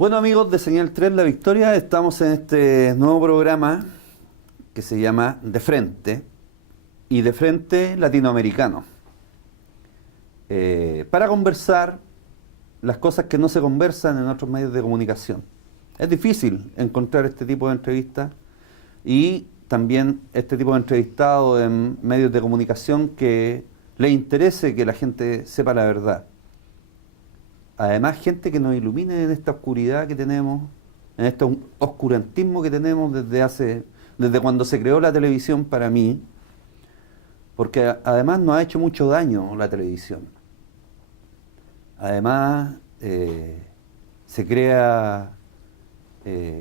Bueno, amigos de Señal 3 La Victoria, estamos en este nuevo programa que se llama De Frente y De Frente Latinoamericano, para conversar las cosas que no se conversan en otros medios de comunicación. Es difícil encontrar este tipo de entrevistas y también este tipo de entrevistados en medios de comunicación que le interese que la gente sepa la verdad. Además, gente que nos ilumine en esta oscuridad que tenemos, en este oscurantismo que tenemos desde cuando se creó la televisión para mí, porque además nos ha hecho mucho daño la televisión. Además, se crea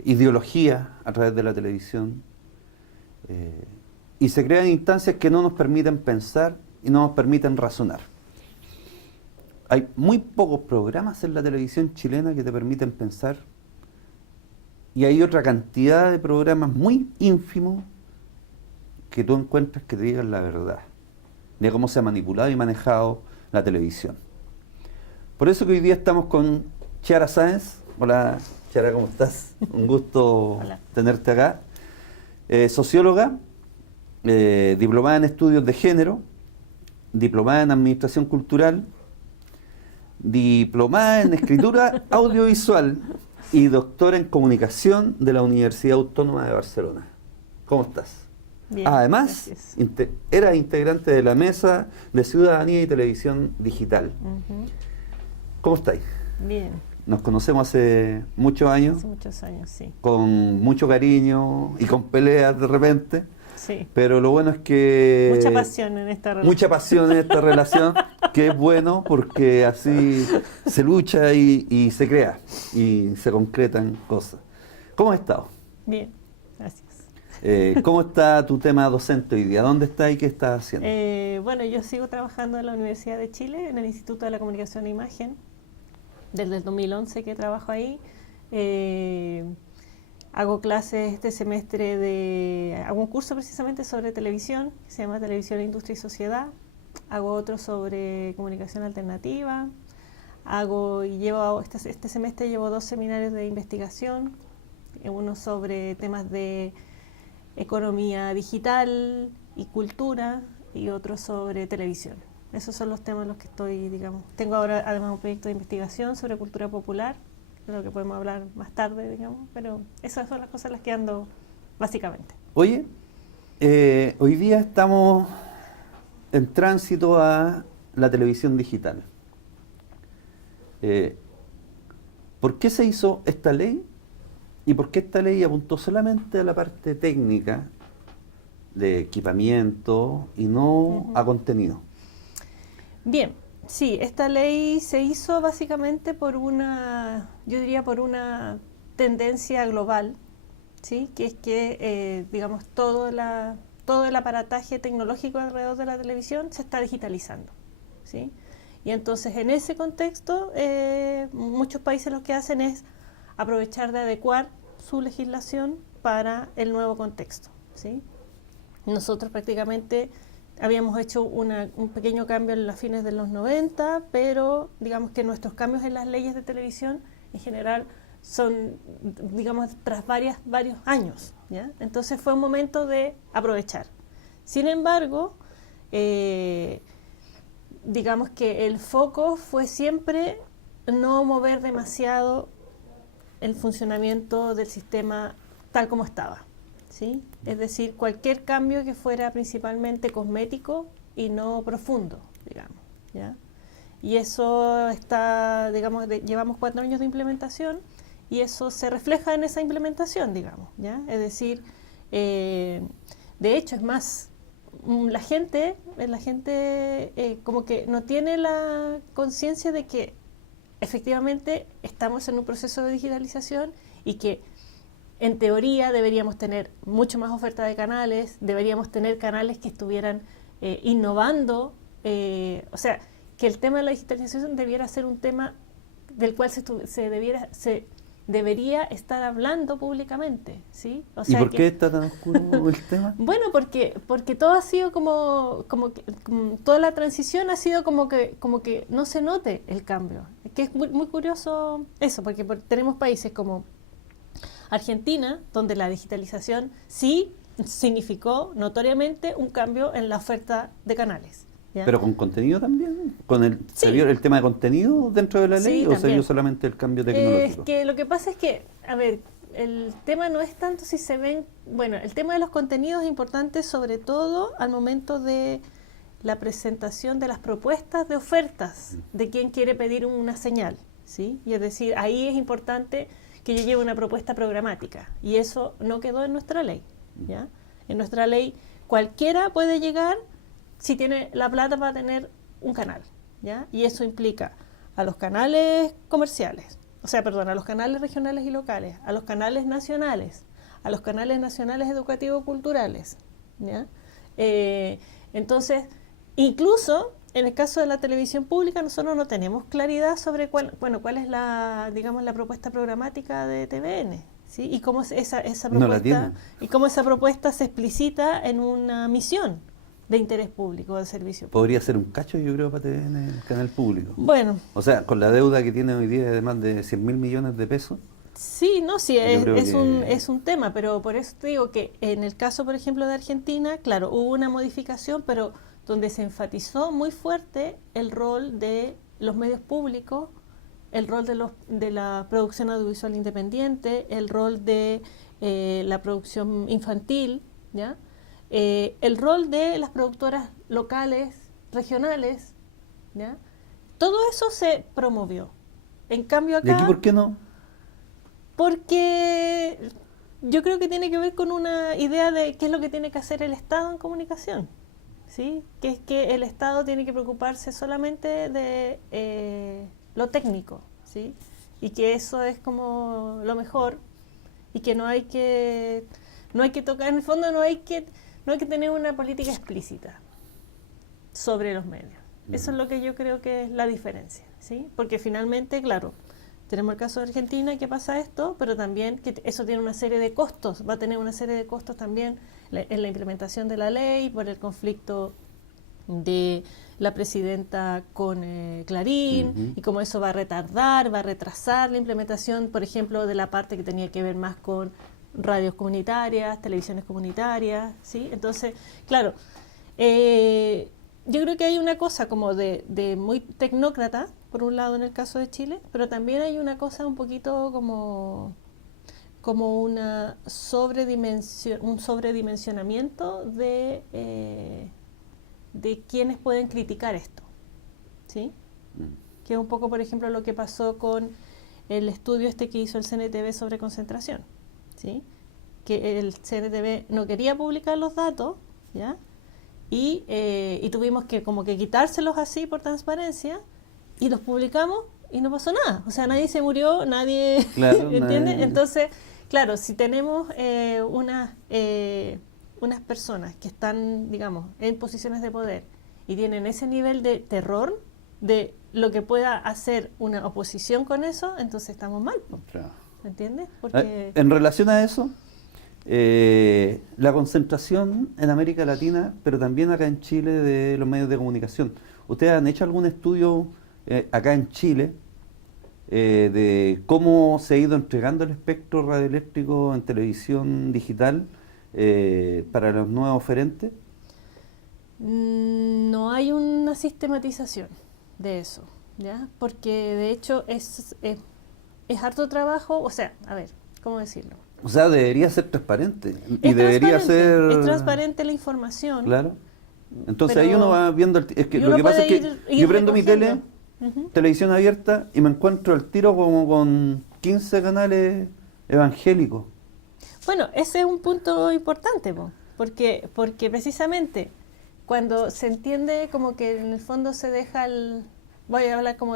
ideología a través de la televisión y se crean instancias que no nos permiten pensar y no nos permiten razonar. Hay muy pocos programas en la televisión chilena que te permiten pensar y hay otra cantidad de programas muy ínfimos que tú encuentras que te digan la verdad de cómo se ha manipulado y manejado la televisión. Por eso que hoy día estamos con Chiara Sáenz. Hola Chiara, ¿cómo estás? Un gusto Hola. tenerte acá. Socióloga, diplomada en estudios de género, diplomada en administración cultural, diplomada en escritura audiovisual y doctora en comunicación de la Universidad Autónoma de Barcelona. ¿Cómo estás? Bien, Además, eras integrante de la Mesa de Ciudadanía y Televisión Digital. ¿Cómo estáis? Bien. Nos conocemos hace muchos años. Hace muchos años, sí. Con mucho cariño y con peleas de repente. Sí. Pero lo bueno es que... Mucha pasión en esta relación. Mucha pasión en esta relación, que es bueno porque así se lucha y se crea y se concretan cosas. ¿Cómo has estado? Bien, gracias. ¿Cómo está tu tema docente hoy día? ¿Dónde estás y qué estás haciendo? Bueno, yo sigo trabajando en la Universidad de Chile, en el Instituto de la Comunicación e Imagen, desde el 2011 que trabajo ahí. Hago clases este semestre hago un curso precisamente sobre televisión, que se llama Televisión, Industria y Sociedad. Hago otro sobre comunicación alternativa. Este semestre llevo 2 seminarios de investigación, uno sobre temas de economía digital y cultura y otro sobre televisión. Esos son los temas en los que estoy, digamos. Tengo ahora además un proyecto de investigación sobre cultura popular, de lo que podemos hablar más tarde, digamos, pero esas son las cosas en las que ando básicamente. Oye, hoy día estamos en tránsito a la televisión digital. ¿Por qué se hizo esta ley? ¿Y por qué esta ley apuntó solamente a la parte técnica de equipamiento y no a contenido? Bien, sí, esta ley se hizo básicamente por yo diría por una tendencia global, ¿sí? Que es que, digamos, todo el aparataje tecnológico alrededor de la televisión se está digitalizando, ¿sí? Y entonces en ese contexto muchos países lo que hacen es aprovechar de adecuar su legislación para el nuevo contexto, ¿sí? Nosotros prácticamente habíamos hecho un pequeño cambio en los fines de los 90, pero digamos que nuestros cambios en las leyes de televisión en general son, digamos, tras varios años, ¿ya? Entonces fue un momento de aprovechar. Sin embargo, digamos que el foco fue siempre no mover demasiado el funcionamiento del sistema tal como estaba, ¿sí? Es decir, cualquier cambio que fuera principalmente cosmético y no profundo, digamos, ¿ya? Y eso está, digamos, llevamos 4 años de implementación y eso se refleja en esa implementación, digamos, ¿ya? Es decir, de hecho, es más, la gente como que no tiene la conciencia de que efectivamente estamos en un proceso de digitalización y que en teoría deberíamos tener mucho más oferta de canales, deberíamos tener canales que estuvieran innovando, o sea, que el tema de la digitalización debiera ser un tema del cual se debería estar hablando públicamente, ¿sí? O ¿Y sea por qué está tan oscuro el tema? bueno, porque todo ha sido como toda la transición ha sido como que no se note el cambio. Que es muy, muy curioso eso, porque tenemos países como Argentina, donde la digitalización sí significó notoriamente un cambio en la oferta de canales. ¿Ya? ¿Pero con contenido también? Sí. ¿Se vio el tema de contenido dentro de la ley Sí, o se también. vio solamente el cambio Es tecnológico? que lo que pasa es que, a ver, el tema no es tanto si se ven, bueno, el tema de los contenidos es importante sobre todo al momento de la presentación de las propuestas de ofertas de quien quiere pedir una señal, ¿sí? Y es decir, ahí es importante que yo lleve una propuesta programática y eso no quedó en nuestra ley, ¿ya? En nuestra ley cualquiera puede llegar si tiene la plata para tener un canal, ¿ya? Y eso implica a los canales comerciales, o sea, perdón, a los canales regionales y locales, a los canales nacionales educativo-culturales, ¿ya? Entonces, incluso en el caso de la televisión pública, nosotros no tenemos claridad sobre cuál es la, digamos, la propuesta programática de TVN, ¿sí? Y cómo esa propuesta, No la tiene. y cómo esa propuesta se explicita en una misión de interés público, de servicio público. Podría ser un cacho, yo creo, para TVN, el canal público. Bueno, O sea, con la deuda que tiene hoy día de más de 100.000 millones de pesos. sí, no, sí, Yo creo que- es un tema, pero por eso te digo que en el caso, por ejemplo, de Argentina, claro, hubo una modificación, pero donde se enfatizó muy fuerte el rol de los medios públicos, el rol de la producción audiovisual independiente, el rol de la producción infantil, ¿ya? El rol de las productoras locales, regionales, ¿ya? Todo eso se promovió. En cambio ¿Y aquí acá, por qué no? porque yo creo que tiene que ver con una idea de qué es lo que tiene que hacer el Estado en comunicación, ¿sí? Que es que el Estado tiene que preocuparse solamente de lo técnico, ¿sí? Y que eso es como lo mejor y que no hay que tocar, en el fondo no hay que tener una política explícita sobre los medios. Eso es lo que yo creo que es la diferencia, ¿sí? Porque finalmente, claro, tenemos el caso de Argentina que pasa esto, pero también que eso tiene una serie de costos, va a tener una serie de costos también en la implementación de la ley, por el conflicto de la presidenta con Clarín, y cómo eso va a retardar, va a retrasar la implementación, por ejemplo, de la parte que tenía que ver más con radios comunitarias, televisiones comunitarias, ¿sí? Entonces, claro, yo creo que hay una cosa como de muy tecnócrata, por un lado en el caso de Chile, pero también hay una cosa un poquito como una un sobredimensionamiento de quienes pueden criticar esto, ¿sí? Que es un poco, por ejemplo, lo que pasó con el estudio que hizo el CNTV sobre concentración, ¿sí? Que el CNTV no quería publicar los datos, ¿ya? Y tuvimos que como que quitárselos así por transparencia y los publicamos y no pasó nada. O sea, nadie se murió, nadie... Claro, ¿entiendes? nadie- Entonces, claro, si tenemos unas personas que están, digamos, en posiciones de poder y tienen ese nivel de terror de lo que pueda hacer una oposición con eso, entonces estamos mal, po, Claro. ¿entiendes? Porque... En relación a eso, la concentración en América Latina, pero también acá en Chile, de los medios de comunicación. ¿Ustedes han hecho algún estudio acá en Chile de cómo se ha ido entregando el espectro radioeléctrico en televisión digital para los nuevos oferentes? No hay una sistematización de eso, ¿ya? Porque de hecho es harto trabajo, o sea, a ver, ¿cómo decirlo? O sea, debería ser transparente. Y Es debería transparente, ser... es transparente la información. Claro. Entonces pero ahí uno va viendo... Es que y lo uno que pasa es puede que ir yo prendo mi tele, recogiendo. televisión abierta, y me encuentro al tiro como con 15 canales evangélicos. Bueno, ese es un punto importante, po, porque precisamente cuando se entiende como que en el fondo se deja voy a hablar como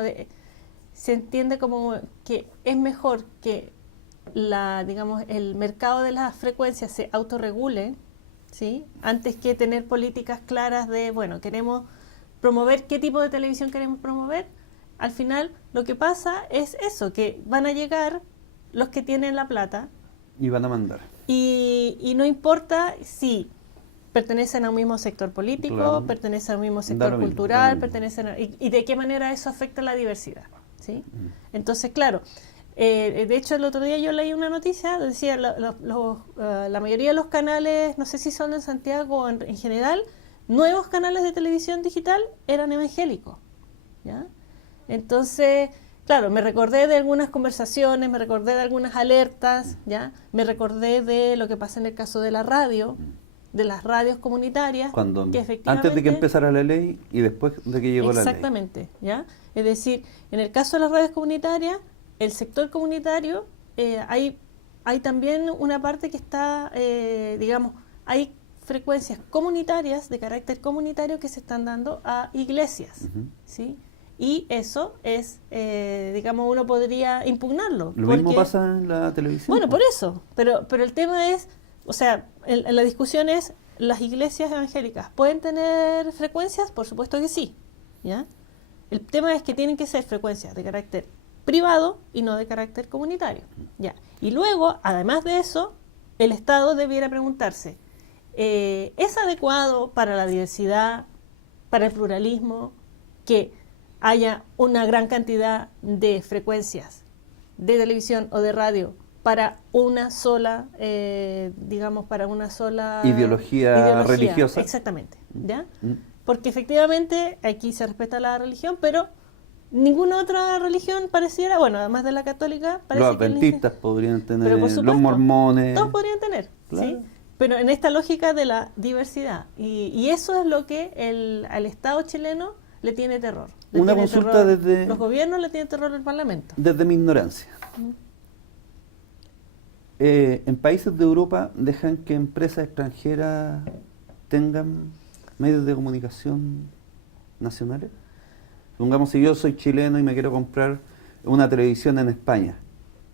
se entiende como que es mejor que digamos, el mercado de las frecuencias se autorregule, ¿sí? Antes que tener políticas claras de, bueno, queremos promover qué tipo de televisión queremos promover. Al final lo que pasa es eso, que van a llegar los que tienen la plata Y van a mandar. y no importa si pertenecen a un mismo sector político, Claro. pertenecen a un mismo Da sector lo mismo, da cultural, lo mismo. pertenecen y de qué manera eso afecta a la diversidad, ¿sí? Mm. Entonces, claro, de hecho el otro día yo leí una noticia, decía la mayoría de los canales, no sé si son en Santiago o en general, nuevos canales de televisión digital eran evangélicos, ¿ya? Entonces, claro, me recordé de algunas conversaciones, me recordé de algunas alertas, ¿ya? Me recordé de lo que pasa en el caso de la radio, de las radios comunitarias, Cuando, que efectivamente... antes de que empezara la ley y después de que llegó la ley. Exactamente, ¿ya? Es decir, en el caso de las radios comunitarias, el sector comunitario, hay también una parte que está, digamos, hay frecuencias comunitarias, de carácter comunitario, que se están dando a iglesias, Ujú. ¿sí? Y eso es, digamos, uno podría impugnarlo. Lo mismo porque- pasa en la televisión. Bueno, pues. por eso, pero el tema es, o sea, la discusión es, ¿las iglesias evangélicas pueden tener frecuencias? Por supuesto que sí, ¿ya? El tema es que tienen que ser frecuencias de carácter privado y no de carácter comunitario, ¿ya? Y luego, además de eso, el Estado debiera preguntarse, ¿es adecuado para la diversidad, para el pluralismo, que haya una gran cantidad de frecuencias de televisión o de radio para una sola, digamos, para una sola Ideología religiosa? Exactamente, ¿ya? Mm. Porque efectivamente aquí se respeta la religión, pero ninguna otra religión pareciera, bueno, además de la católica, parece Los que adventistas podrían tener, Pero por los supuesto, mormones. todos podrían tener, Claro. ¿sí? Pero en esta lógica de la diversidad. Y eso es lo que al Estado chileno le tiene terror. Le Una tiene consulta terror desde- los gobiernos, le tienen terror el Parlamento. Desde mi ignorancia. En países de Europa dejan que empresas extranjeras tengan medios de comunicación nacionales. Supongamos, si yo soy chileno y me quiero comprar una televisión en España,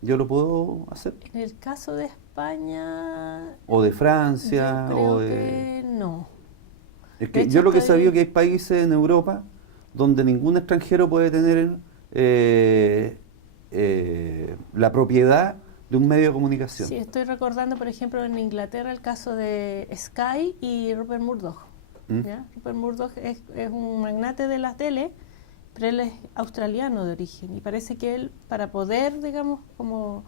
¿yo lo puedo hacer? En el caso de España, O de Francia, yo creo o de... que no. Es que De hecho, yo lo que estoy- sabía que hay países en Europa donde ningún extranjero puede tener la propiedad de un medio de comunicación. Sí, estoy recordando, por ejemplo, en Inglaterra el caso de Sky y Rupert Murdoch. ¿Mm? ¿Ya? Rupert Murdoch es un magnate de la tele, pero él es australiano de origen y parece que él, para poder, digamos, como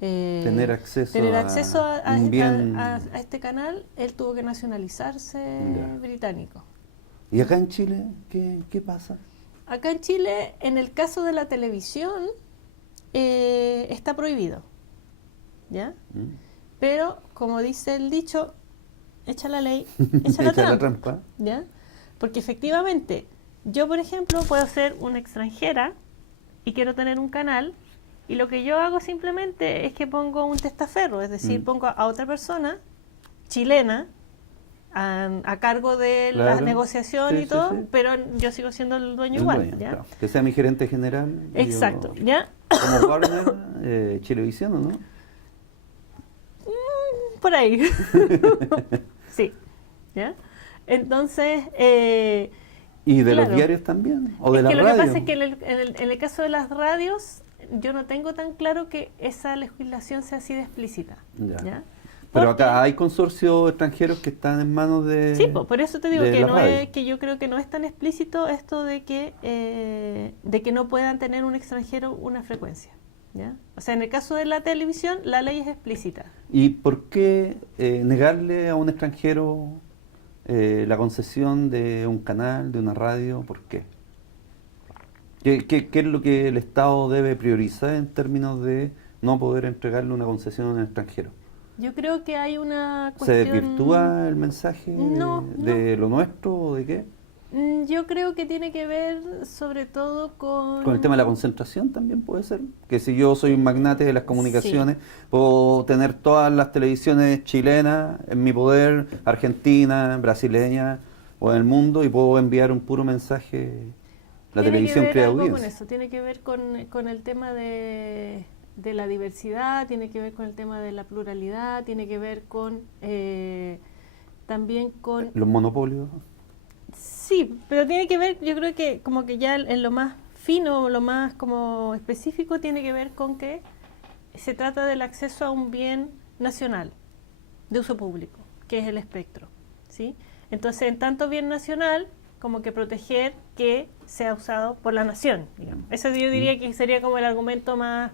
Tener acceso a un bien. a este canal, él tuvo que nacionalizarse Ya. británico. ¿Y acá en Chile qué pasa? Acá en Chile, en el caso de la televisión, está prohibido, ¿ya? ¿Mm? Pero, como dice el dicho, echa la ley, echa la Echa la trampa, trampa. ¿ya? Porque efectivamente, yo, por ejemplo, puedo ser una extranjera y quiero tener un canal, y lo que yo hago simplemente es que pongo un testaferro, es decir, Mm. pongo a otra persona chilena a cargo de la Claro. negociación Sí, y sí, todo, sí. pero yo sigo siendo el dueño El igual, dueño, ¿ya? claro. Que sea mi gerente general. y yo- Exacto, ¿ya? Como Warner, Chilevisión, ¿o no? Por ahí. Sí, ¿ya? Entonces, Y de claro. los diarios también. O de es la que lo radio. que pasa es que en el caso de las radios, yo no tengo tan claro que esa legislación sea así de explícita. Ya. ¿Ya? Pero Porque- acá hay consorcios extranjeros que están en manos de. Sí, por eso te digo de que la no radio. es, que yo creo que no es tan explícito esto de que no puedan tener un extranjero una frecuencia. ¿Ya? O sea, en el caso de la televisión, la ley es explícita. ¿Y por qué negarle a un extranjero la concesión de un canal, de una radio? ¿Por qué? ¿Qué es lo que el Estado debe priorizar en términos de no poder entregarle una concesión a un extranjero? Yo creo que hay una ¿Se cuestión... desvirtúa el mensaje No, de lo nuestro o de qué? Yo creo que tiene que ver sobre todo Con el tema de la concentración también puede ser. Que si yo soy un magnate de las comunicaciones, puedo tener todas las televisiones chilenas en mi poder, argentina, brasileña o en el mundo, y puedo enviar un puro mensaje. La Tiene televisión que ver crea algo audiencia. con eso, tiene que ver con el tema de la diversidad, tiene que ver con el tema de la pluralidad, tiene que ver con también con... Los monopolios. Sí, pero tiene que ver, yo creo que como que ya en lo más fino, lo más como específico, tiene que ver con que se trata del acceso a un bien nacional de uso público, que es el espectro, ¿sí? Entonces, en tanto bien nacional, como que proteger que sea usado por la nación, digamos. Eso yo diría que sería como el argumento más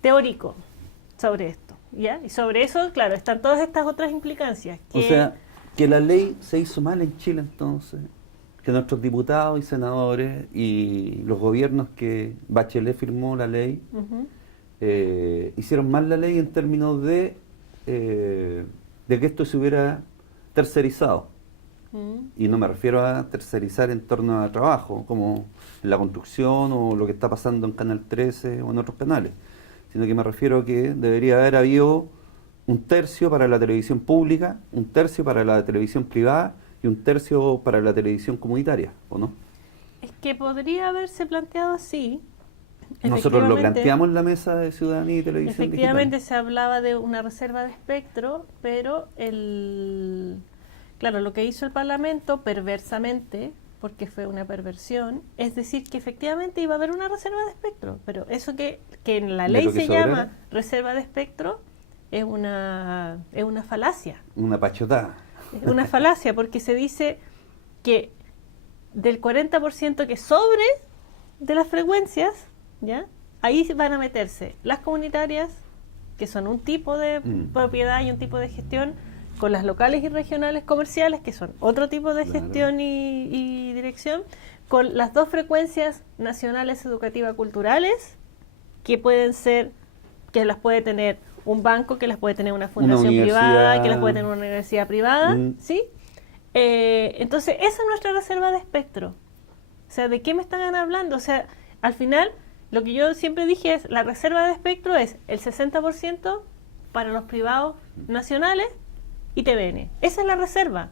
teórico sobre esto, ¿ya? Y sobre eso, claro, están todas estas otras implicancias. O sea, que la ley se hizo mal en Chile entonces, que nuestros diputados y senadores y los gobiernos que Bachelet firmó la ley, hicieron mal la ley en términos de que esto se hubiera tercerizado. Y no me refiero a tercerizar en torno a trabajo, como en la construcción o lo que está pasando en Canal 13 o en otros canales, sino que me refiero a que debería haber habido un tercio para la televisión pública, un tercio para la televisión privada y un tercio para la televisión comunitaria, ¿o no? Es que podría haberse planteado así. Nosotros lo planteamos en la mesa de Ciudadanía y Televisión Efectivamente Digital. se hablaba de una reserva de espectro, pero claro, lo que hizo el Parlamento perversamente, porque fue una perversión, es decir, que efectivamente iba a haber una reserva de espectro, pero eso que en la ley se llama reserva de espectro es una falacia. Una pachotada. Es una falacia, porque se dice que del 40% que sobre de las frecuencias, ¿ya? Ahí van a meterse las comunitarias, que son un tipo de propiedad y un tipo de gestión, con las locales y regionales comerciales, que son otro tipo de gestión y dirección, con las dos frecuencias nacionales educativas culturales, que pueden ser, que las puede tener un banco, que las puede tener una fundación privada, que las puede tener una universidad privada, ¿sí? Entonces, esa es nuestra reserva de espectro. O sea, ¿de qué me están hablando? O sea, al final, lo que yo siempre dije es, la reserva de espectro es el 60% para los privados nacionales y TVN. Esa es la reserva,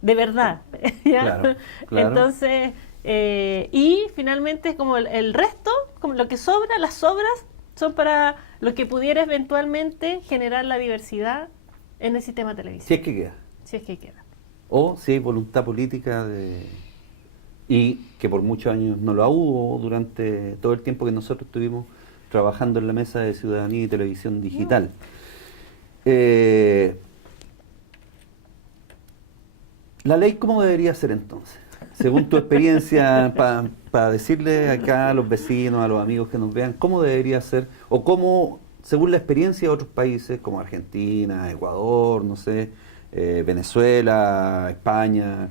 de verdad. ¿Ya? Claro, claro. Entonces, y finalmente, como el resto, como lo que sobra, las sobras, son para lo que pudiera eventualmente generar la diversidad en el sistema televisivo. Si es que queda. Si es que queda. O si hay voluntad política y que por muchos años no lo hubo durante todo el tiempo que nosotros estuvimos trabajando en la mesa de Ciudadanía y Televisión Digital. ¿La ley cómo debería ser entonces? Según tu experiencia, para decirle acá a los vecinos, a los amigos que nos vean, ¿cómo debería ser? O cómo, según la experiencia de otros países como Argentina, Ecuador, no sé, Venezuela, España,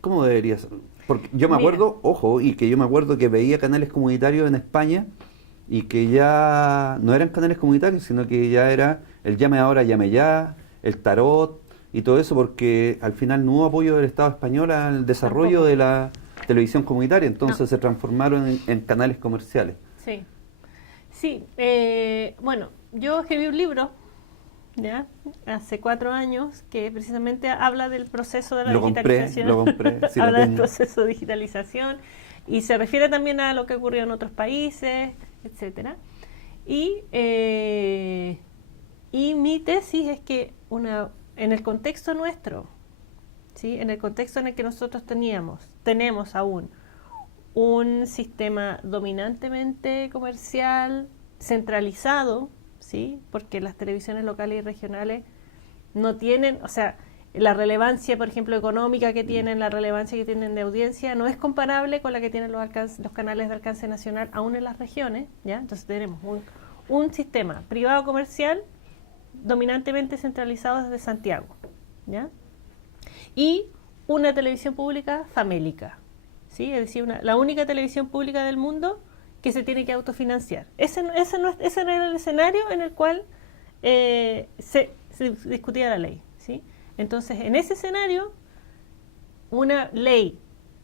¿cómo debería ser? Porque yo me acuerdo, ojo, y que yo me acuerdo que veía canales comunitarios en España y que ya no eran canales comunitarios, sino que ya era el llame ahora, llame ya, el tarot y todo eso, porque al final no hubo apoyo del Estado español al desarrollo de la televisión comunitaria, entonces se transformaron en canales comerciales. Sí, sí. Bueno, yo escribí un libro, ¿ya? Hace 4 años, que precisamente habla del proceso de la digitalización. Lo compré, sí, habla del proceso de digitalización y se refiere también a lo que ocurrió en otros países, etcétera. Y mi tesis es que en el contexto nuestro, ¿sí? En el contexto en el que nosotros tenemos aún un sistema dominantemente comercial, centralizado, ¿sí? Porque las televisiones locales y regionales no tienen, o sea, la relevancia, por ejemplo, económica que tienen, la relevancia que tienen de audiencia, no es comparable con la que tienen los canales de alcance nacional, aún en las regiones, ¿ya? Entonces tenemos un sistema privado comercial dominantemente centralizado desde Santiago, ¿ya? Y una televisión pública famélica, ¿sí? Es decir, la única televisión pública del mundo que se tiene que autofinanciar. Ese era el escenario en el cual se discutía la ley, ¿sí? Entonces, en ese escenario, una ley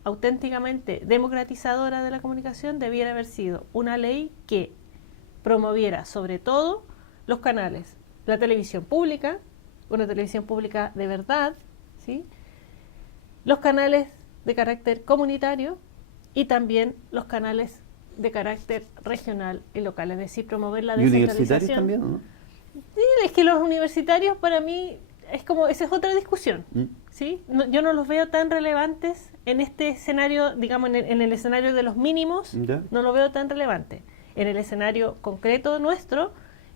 auténticamente democratizadora de la comunicación debiera haber sido una ley que promoviera sobre todo los canales, la televisión pública, una televisión pública de verdad, ¿sí? Los canales de carácter comunitario y también los canales de carácter regional y local, es decir, promover la descentralización. ¿Y universitarios también, o no? Sí, es que los universitarios para mí es como, esa es otra discusión, ¿sí? Yo no los veo tan relevantes en este escenario, digamos, en el escenario de los mínimos, ¿Ya? no lo veo tan relevante. en el escenario concreto nuestro,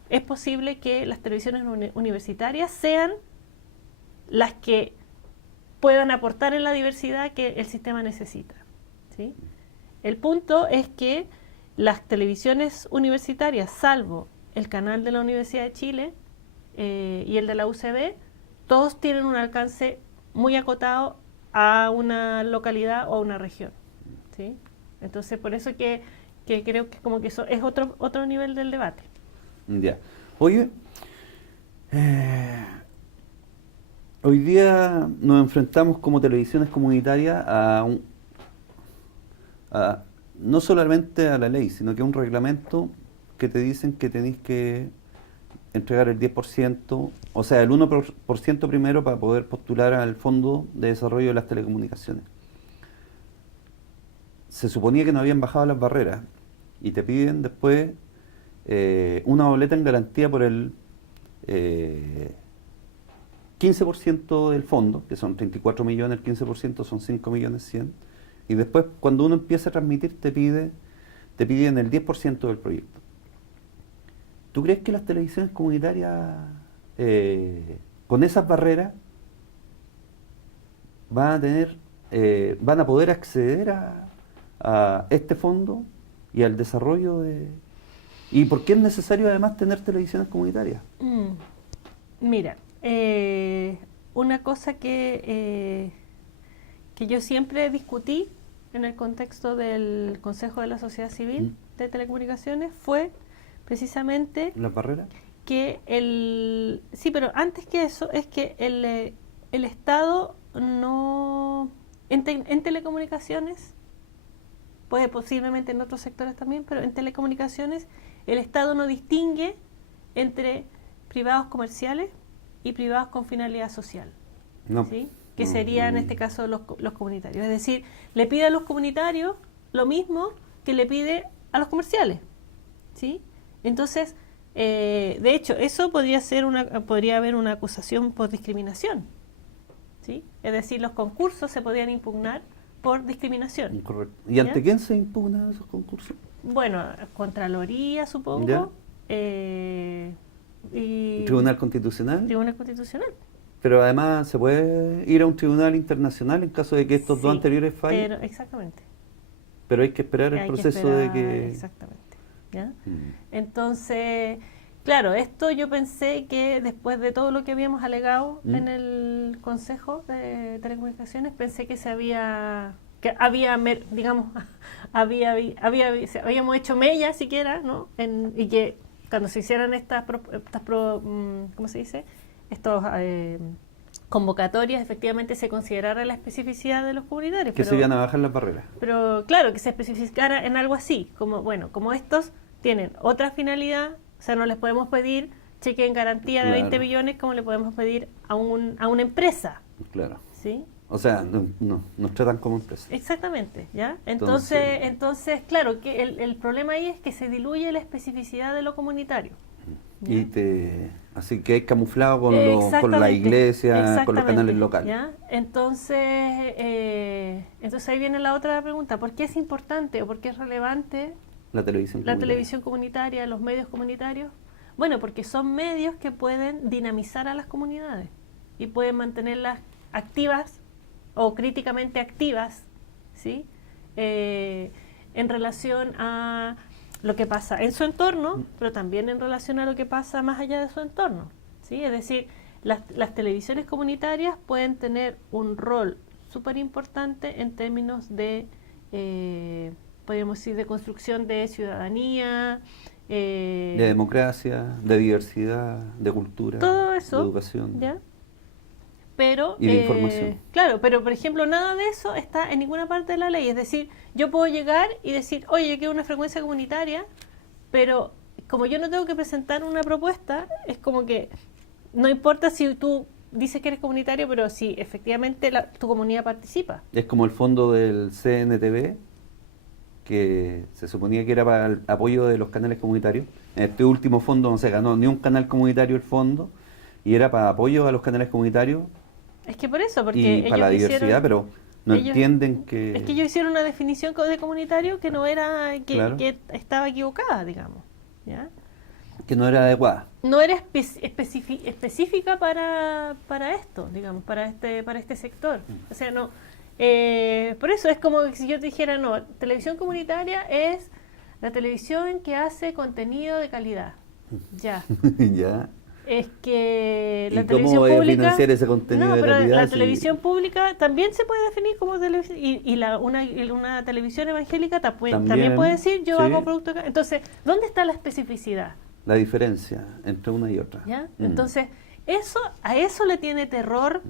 es posible que las televisiones universitarias sean las que puedan aportar en la diversidad que el sistema necesita, ¿sí? El punto es que las televisiones universitarias, salvo el canal de la Universidad de Chile y el de la UCB, todos tienen un alcance muy acotado a una localidad o a una región, ¿sí? Entonces, por eso que creo que como que eso es otro nivel del debate. Ya. Oye, hoy día nos enfrentamos como televisiones comunitarias no solamente a la ley, sino que a un reglamento que te dicen que tenéis que entregar el 10%, o sea, el 1% primero para poder postular al Fondo de Desarrollo de las Telecomunicaciones. Se suponía que no habían bajado las barreras y te piden después una boleta en garantía por el 15% del fondo, que son 34 millones, el 15% son 5 millones 100, y después cuando uno empieza a transmitir te piden el 10% del proyecto. ¿Tú crees que las televisiones comunitarias con esas barreras van a poder acceder a este fondo y al desarrollo de... ¿Y por qué es necesario además tener televisiones comunitarias? Mira, una cosa que yo siempre discutí en el contexto del Consejo de la Sociedad Civil de Telecomunicaciones fue precisamente... ¿Las barreras? Sí, pero antes que eso es que el Estado no... En telecomunicaciones, puede posiblemente en otros sectores también, pero en telecomunicaciones el Estado no distingue entre privados comerciales y privados con finalidad social, no. ¿sí? Que serían en este caso los comunitarios. Es decir, le pide a los comunitarios lo mismo que le pide a los comerciales, ¿sí? Entonces, de hecho, eso podría haber una acusación por discriminación, ¿sí? Es decir, los concursos se podrían impugnar por discriminación. Correcto. ¿Y ante quién se impugnan esos concursos? Bueno, Contraloría, supongo. ¿Ya? Y ¿Tribunal Constitucional? Tribunal Constitucional. Pero además se puede ir a un tribunal internacional en caso de que estos dos anteriores fallen. Exactamente. Pero hay que esperar el proceso de que... Exactamente. ¿Ya? Entonces, claro, esto yo pensé que después de todo lo que habíamos alegado en el Consejo de Telecomunicaciones, pensé que habíamos hecho mella siquiera, ¿no? Y que cuando se hicieran ¿cómo se dice? Estos convocatorias, efectivamente se considerara la especificidad de los comunitarios. Que se iban a bajar las barreras. Pero claro, que se especificara en algo así, como estos tienen otra finalidad, o sea, no les podemos pedir cheque en garantía de 20 millones como le podemos pedir a una empresa. Claro. ¿Sí? O sea, nos tratan como empresa. Exactamente, ¿ya? Entonces claro, que el problema ahí es que se diluye la especificidad de lo comunitario. ¿Ya? Así que hay camuflado con la iglesia, con los canales locales. ¿Ya? Entonces ahí viene la otra pregunta, ¿por qué es importante o por qué es relevante la televisión comunitaria, los medios comunitarios? Bueno, porque son medios que pueden dinamizar a las comunidades y pueden mantenerlas activas o críticamente activas, ¿sí? En relación a lo que pasa en su entorno, pero también en relación a lo que pasa más allá de su entorno, ¿sí? Es decir, las televisiones comunitarias pueden tener un rol súper importante en términos de, podríamos decir, de construcción de ciudadanía, de democracia, de diversidad, de cultura, todo eso, de educación. ¿ya? Pero, y de información. Claro, pero por ejemplo, nada de eso está en ninguna parte de la ley. Es decir, yo puedo llegar y decir, oye, yo quiero una frecuencia comunitaria, pero como yo no tengo que presentar una propuesta, es como que no importa si tú dices que eres comunitario, pero si efectivamente tu comunidad participa. Es como el fondo del CNTV, que se suponía que era para el apoyo de los canales comunitarios. En este último fondo no se ganó ni un canal comunitario el fondo, y era para apoyo a los canales comunitarios. Es que por eso, porque y para la diversidad, pero No ellos, entienden que... es que ellos hicieron una definición de comunitario que no era, Claro. que estaba equivocada, digamos, ¿ya? que no era adecuada. No era específica para esto, digamos, para este sector. O sea, no. Por eso es como si yo te dijera, no, televisión comunitaria es la televisión que hace contenido de calidad. Ya. Ya. Es que ¿Y la cómo televisión voy a pública... financiar ese contenido No, de pero calidad la si- televisión pública también se puede definir como televisión. Y una televisión evangélica también puede decir, yo sí, hago producto... Entonces, ¿dónde está la especificidad? la diferencia entre una y otra? ¿Ya? Mm. Entonces, a eso le tiene terror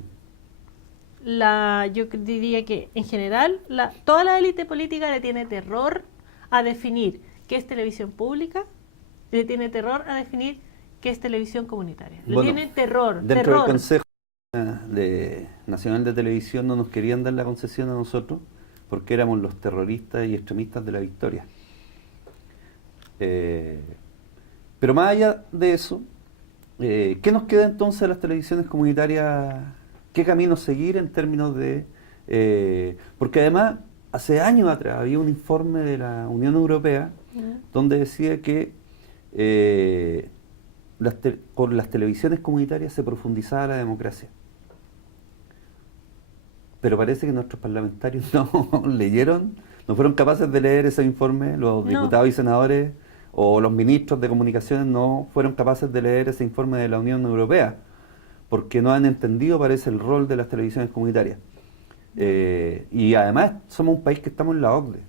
yo diría que en general toda la élite política le tiene terror a definir qué es televisión pública, le tiene terror a definir qué es televisión comunitaria. Le Bueno, tiene terror, dentro terror. del Consejo Nacional de Televisión no nos querían dar la concesión a nosotros porque éramos los terroristas y extremistas de la victoria. Pero más allá de eso, ¿qué nos queda entonces a las televisiones comunitarias? ¿Qué camino seguir en términos de...? Porque además, hace años atrás había un informe de la Unión Europea donde decía que con las televisiones comunitarias se profundizaba la democracia. Pero parece que nuestros parlamentarios no leyeron, no fueron capaces de leer ese informe, los diputados y senadores o los ministros de comunicaciones no fueron capaces de leer ese informe de la Unión Europea, porque no han entendido, parece, el rol de las televisiones comunitarias. Y además somos un país que estamos en la OCDE.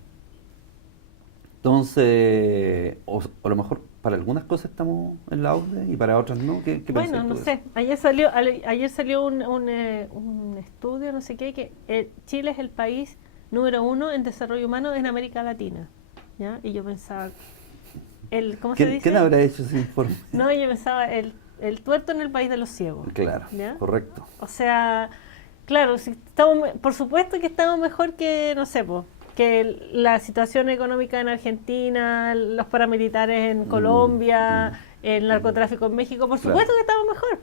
Entonces, o a lo mejor para algunas cosas estamos en la OCDE y para otras no. ¿Qué Bueno, no sé. Ayer salió un estudio, no sé qué, que Chile es el país número 1 en desarrollo humano en América Latina. ¿Ya? Y yo pensaba, ¿cómo se dice? ¿Quién habrá hecho ese informe? No, yo pensaba, el tuerto en el país de los ciegos. Claro, ¿ya? correcto. O sea, claro, si por supuesto que estamos mejor que, no sé, que la situación económica en Argentina, los paramilitares en Colombia, el narcotráfico en México, por supuesto que estamos mejor,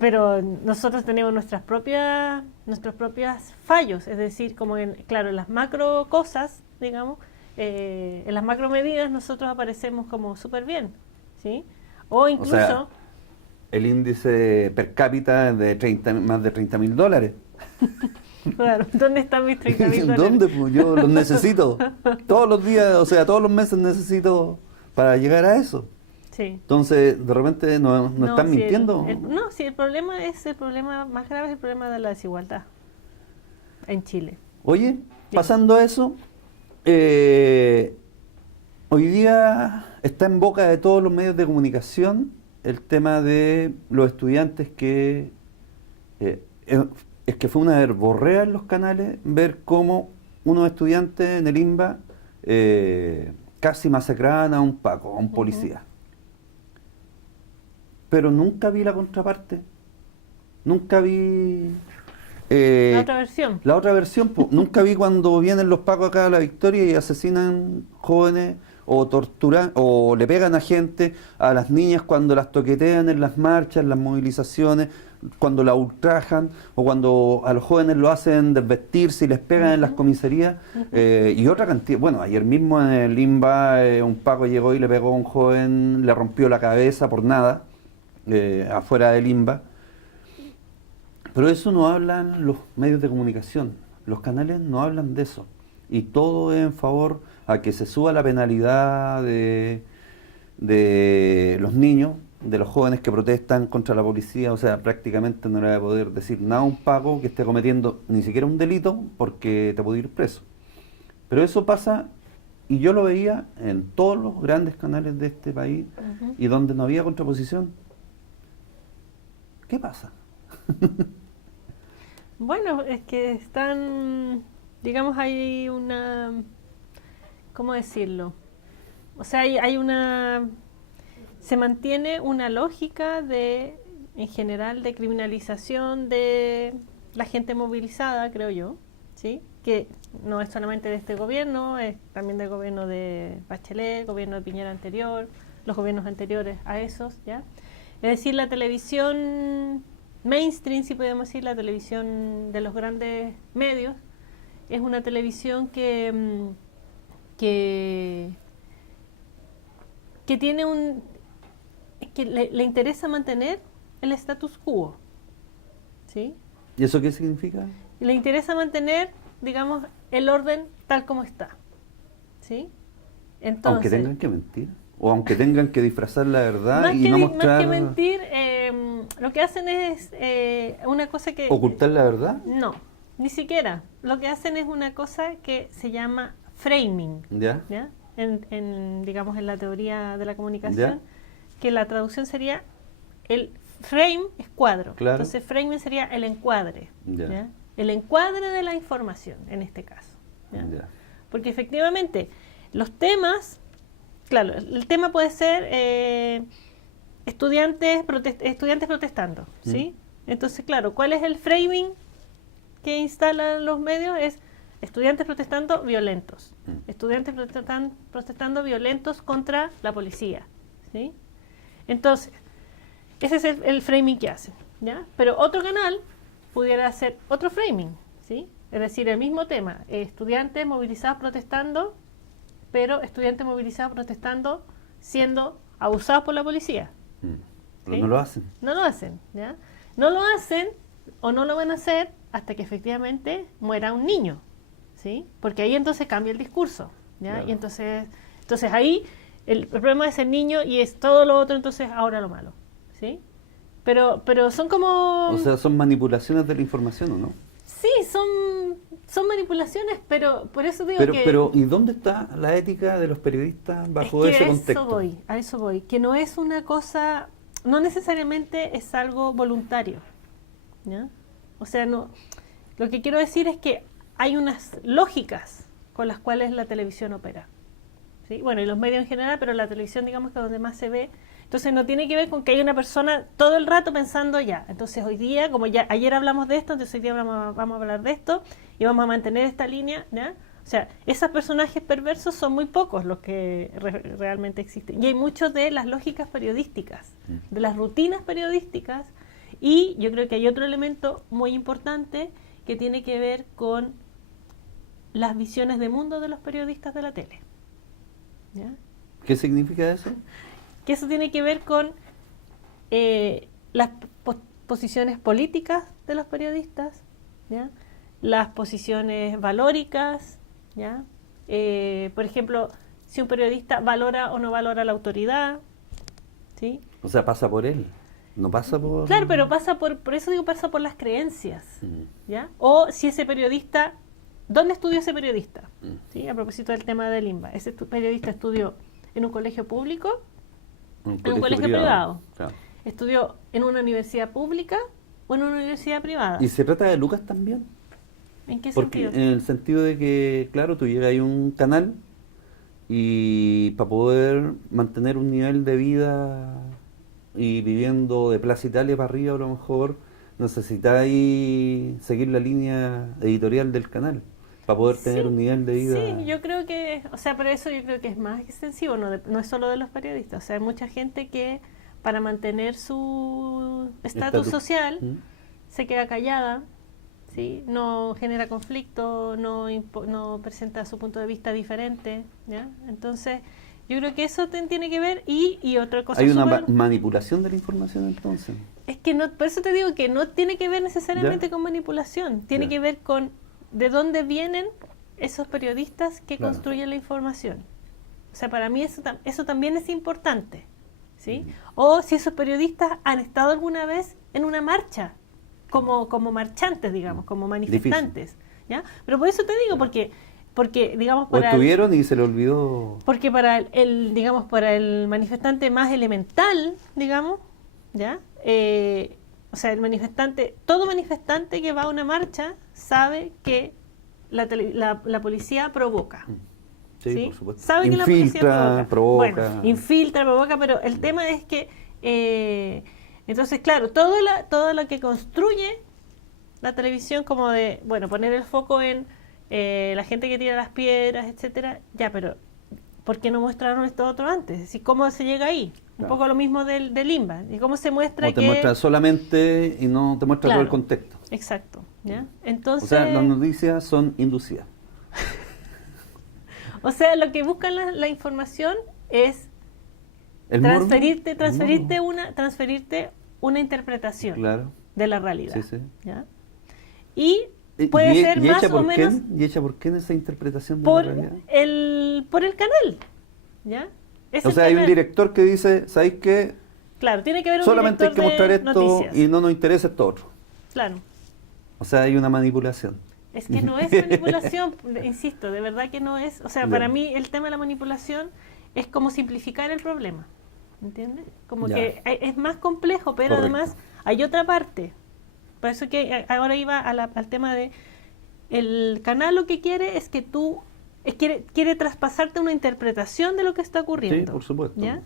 pero nosotros tenemos nuestros propios fallos, es decir, como en las macro cosas, digamos, en las macro medidas nosotros aparecemos como súper bien, ¿sí? O incluso... O sea, el índice per cápita es de más de $30.000. Claro, ¿dónde están mis $30.000? ¿Dónde? Pues yo los necesito. Todos los días, o sea, todos los meses necesito para llegar a eso. Sí. Entonces, de repente nos están mintiendo. No, si el problema más grave es el problema de la desigualdad en Chile. Oye, pasando a eso, hoy día está en boca de todos los medios de comunicación el tema de los estudiantes que... es que fue una verborrea en los canales ver cómo unos estudiantes en el INBA casi masacraban a un Paco, a un policía. Pero nunca vi la contraparte. Nunca vi... la otra versión. La otra versión, nunca vi cuando vienen los Pacos acá a la Victoria y asesinan jóvenes o torturan o le pegan a gente, a las niñas cuando las toquetean en las marchas, en las movilizaciones, cuando la ultrajan o cuando a los jóvenes lo hacen desvestirse y les pegan en las comisarías y otra cantidad. Bueno, ayer mismo en el INBA un Paco llegó y le pegó a un joven, le rompió la cabeza por nada afuera del INBA. Pero eso no hablan los medios de comunicación, los canales no hablan de eso y todo es en favor a que se suba la penalidad de los niños, de los jóvenes que protestan contra la policía. O sea, prácticamente no le va a poder decir nada a un Paco que esté cometiendo ni siquiera un delito porque te puede ir preso. Pero eso pasa, y yo lo veía en todos los grandes canales de este país y donde no había contraposición. ¿Qué pasa? Bueno, es que están, digamos, hay una, ¿cómo decirlo? O sea, se mantiene una lógica en general, de criminalización de la gente movilizada, creo yo, ¿sí? Que no es solamente de este gobierno, es también del gobierno de Bachelet, gobierno de Piñera anterior, los gobiernos anteriores a esos, ¿ya? Es decir, la televisión mainstream, si podemos decir, la televisión de los grandes medios, es una televisión que tiene que le interesa mantener el status quo, ¿sí? ¿Y eso qué significa? Le interesa mantener, digamos, el orden tal como está, ¿sí? Entonces, Aunque tengan que mentir, o aunque tengan que disfrazar la verdad más y que, no más mostrar... que mentir, lo que hacen es una cosa que... ¿Ocultar la verdad? No, ni siquiera. Lo que hacen es una cosa que se llama framing, ¿Ya? ¿ya? Digamos, en la teoría de la comunicación, que la traducción sería, el frame es cuadro, Claro. entonces framing sería el encuadre, Ya. ¿ya? El encuadre de la información, en este caso, ¿ya? Ya. Porque efectivamente, los temas, claro, el tema puede ser estudiantes protestando, ¿sí? Entonces, claro, ¿cuál es el framing que instalan los medios? Es estudiantes protestando violentos, estudiantes protestando violentos contra la policía, ¿sí? Entonces, ese es el framing que hacen, ¿ya? Pero otro canal pudiera hacer otro framing, ¿sí? Es decir, el mismo tema, estudiantes movilizados protestando, pero estudiantes movilizados protestando siendo abusados por la policía. Pero ¿sí? no lo hacen. No lo hacen, ¿ya? No lo hacen o no lo van a hacer hasta que efectivamente muera un niño, ¿sí? Porque ahí entonces cambia el discurso, ¿ya? Claro. Y entonces ahí el problema es el niño y es todo lo otro, entonces ahora lo malo, ¿sí? Pero son como... O sea, son manipulaciones de la información, ¿o no? Sí, son manipulaciones, pero por eso digo que... Pero, ¿y dónde está la ética de los periodistas bajo es que ese contexto? a eso voy, que no es una cosa, no necesariamente es algo voluntario, ¿ya? O sea, no, lo que quiero decir es que hay unas lógicas con las cuales la televisión opera, ¿sí? Bueno, y los medios en general, pero la televisión, digamos, que es donde más se ve. Entonces no tiene que ver con que hay una persona todo el rato pensando ya. Entonces hoy día, como ya ayer hablamos de esto, entonces hoy día vamos a hablar de esto y vamos a mantener esta línea, ¿ya? O sea, esos personajes perversos son muy pocos los que realmente existen. Y hay muchos de las lógicas periodísticas, de las rutinas periodísticas. Y yo creo que hay otro elemento muy importante que tiene que ver con las visiones de mundo de los periodistas de la tele, ¿ya? ¿Qué significa eso? Que eso tiene que ver con las posiciones políticas de los periodistas, ¿ya? Las posiciones valóricas, ¿ya? Por ejemplo, si un periodista valora o no valora la autoridad, ¿sí? O sea, pasa por él, no pasa por... Claro, pero pasa por eso digo, pasa por las creencias, ¿ya? O si ese periodista, ¿dónde estudió ese periodista? ¿Sí? A propósito del tema del INBA, ese periodista estudió en un colegio público, en un colegio privado. Claro. Estudió en una universidad pública o en una universidad privada. ¿Y se trata de lucas también? ¿En qué Porque sentido? en el sentido de que, claro, tú llegas a un canal y para poder mantener un nivel de vida y viviendo de Plaza Italia para arriba, a lo mejor necesitáis seguir la línea editorial del canal para poder tener un nivel de vida. Sí, yo creo que, o sea, pero eso yo creo que es más extensivo, no es solo de los periodistas. O sea, hay mucha gente que para mantener su estatus social se queda callada, ¿sí? No genera conflicto, no presenta su punto de vista diferente, ¿ya? Entonces, yo creo que eso tiene que ver y otra cosa. ¿Hay una manipulación de la información entonces? Es que no, por eso te digo que no tiene que ver necesariamente con manipulación, tiene que ver con de dónde vienen esos periodistas que construyen la información. O sea, para mí eso también es importante, ¿sí? O si esos periodistas han estado alguna vez en una marcha, como marchantes, digamos, como manifestantes, ¿ya? Pero por eso te digo, porque digamos o estuvieron y se le olvidó. Porque para digamos, para el manifestante más elemental, digamos, ¿ya? O sea, todo manifestante que va a una marcha sabe que la policía provoca. Sí, ¿sí? por supuesto. Sabe que la Infiltra, policía provoca. Bueno, infiltra, provoca, pero el tema es que entonces, claro, todo lo que construye la televisión, como de, bueno, poner el foco en la gente que tira las piedras, etcétera, ya, pero ¿por qué no mostraron esto otro antes? ¿Y cómo se llega ahí? Un Claro. poco lo mismo del INBA. ¿Y cómo se muestra O te que...? muestra solamente y no te muestra todo el Claro. contexto. Exacto. ¿ya? O Entonces, sea, las noticias son inducidas. lo que busca la información es El morbo, transferirte morbo. transferirte una interpretación Claro. de la realidad. Sí, sí. ¿ya? Y puede ser más hecha o por menos quién? ¿Y hecha por quién esa interpretación de por la realidad? por el canal. ¿ya? Es O el sea, hay un canal. director que dice, ¿sabéis qué? Claro, tiene que haber un Solamente hay director que mostrar de esto noticias. y no nos interesa esto otro. Claro. O sea, hay una manipulación. Es que no es manipulación, insisto, de verdad que no es. O sea, Ya. para mí el tema de la manipulación es como simplificar el problema. ¿Entiendes? Como Ya. que es más complejo, pero Correcto. además hay otra parte. Por eso que ahora iba al tema de el canal lo que quiere es que tú quiere traspasarte una interpretación de lo que está ocurriendo. Sí, por supuesto. ¿ya?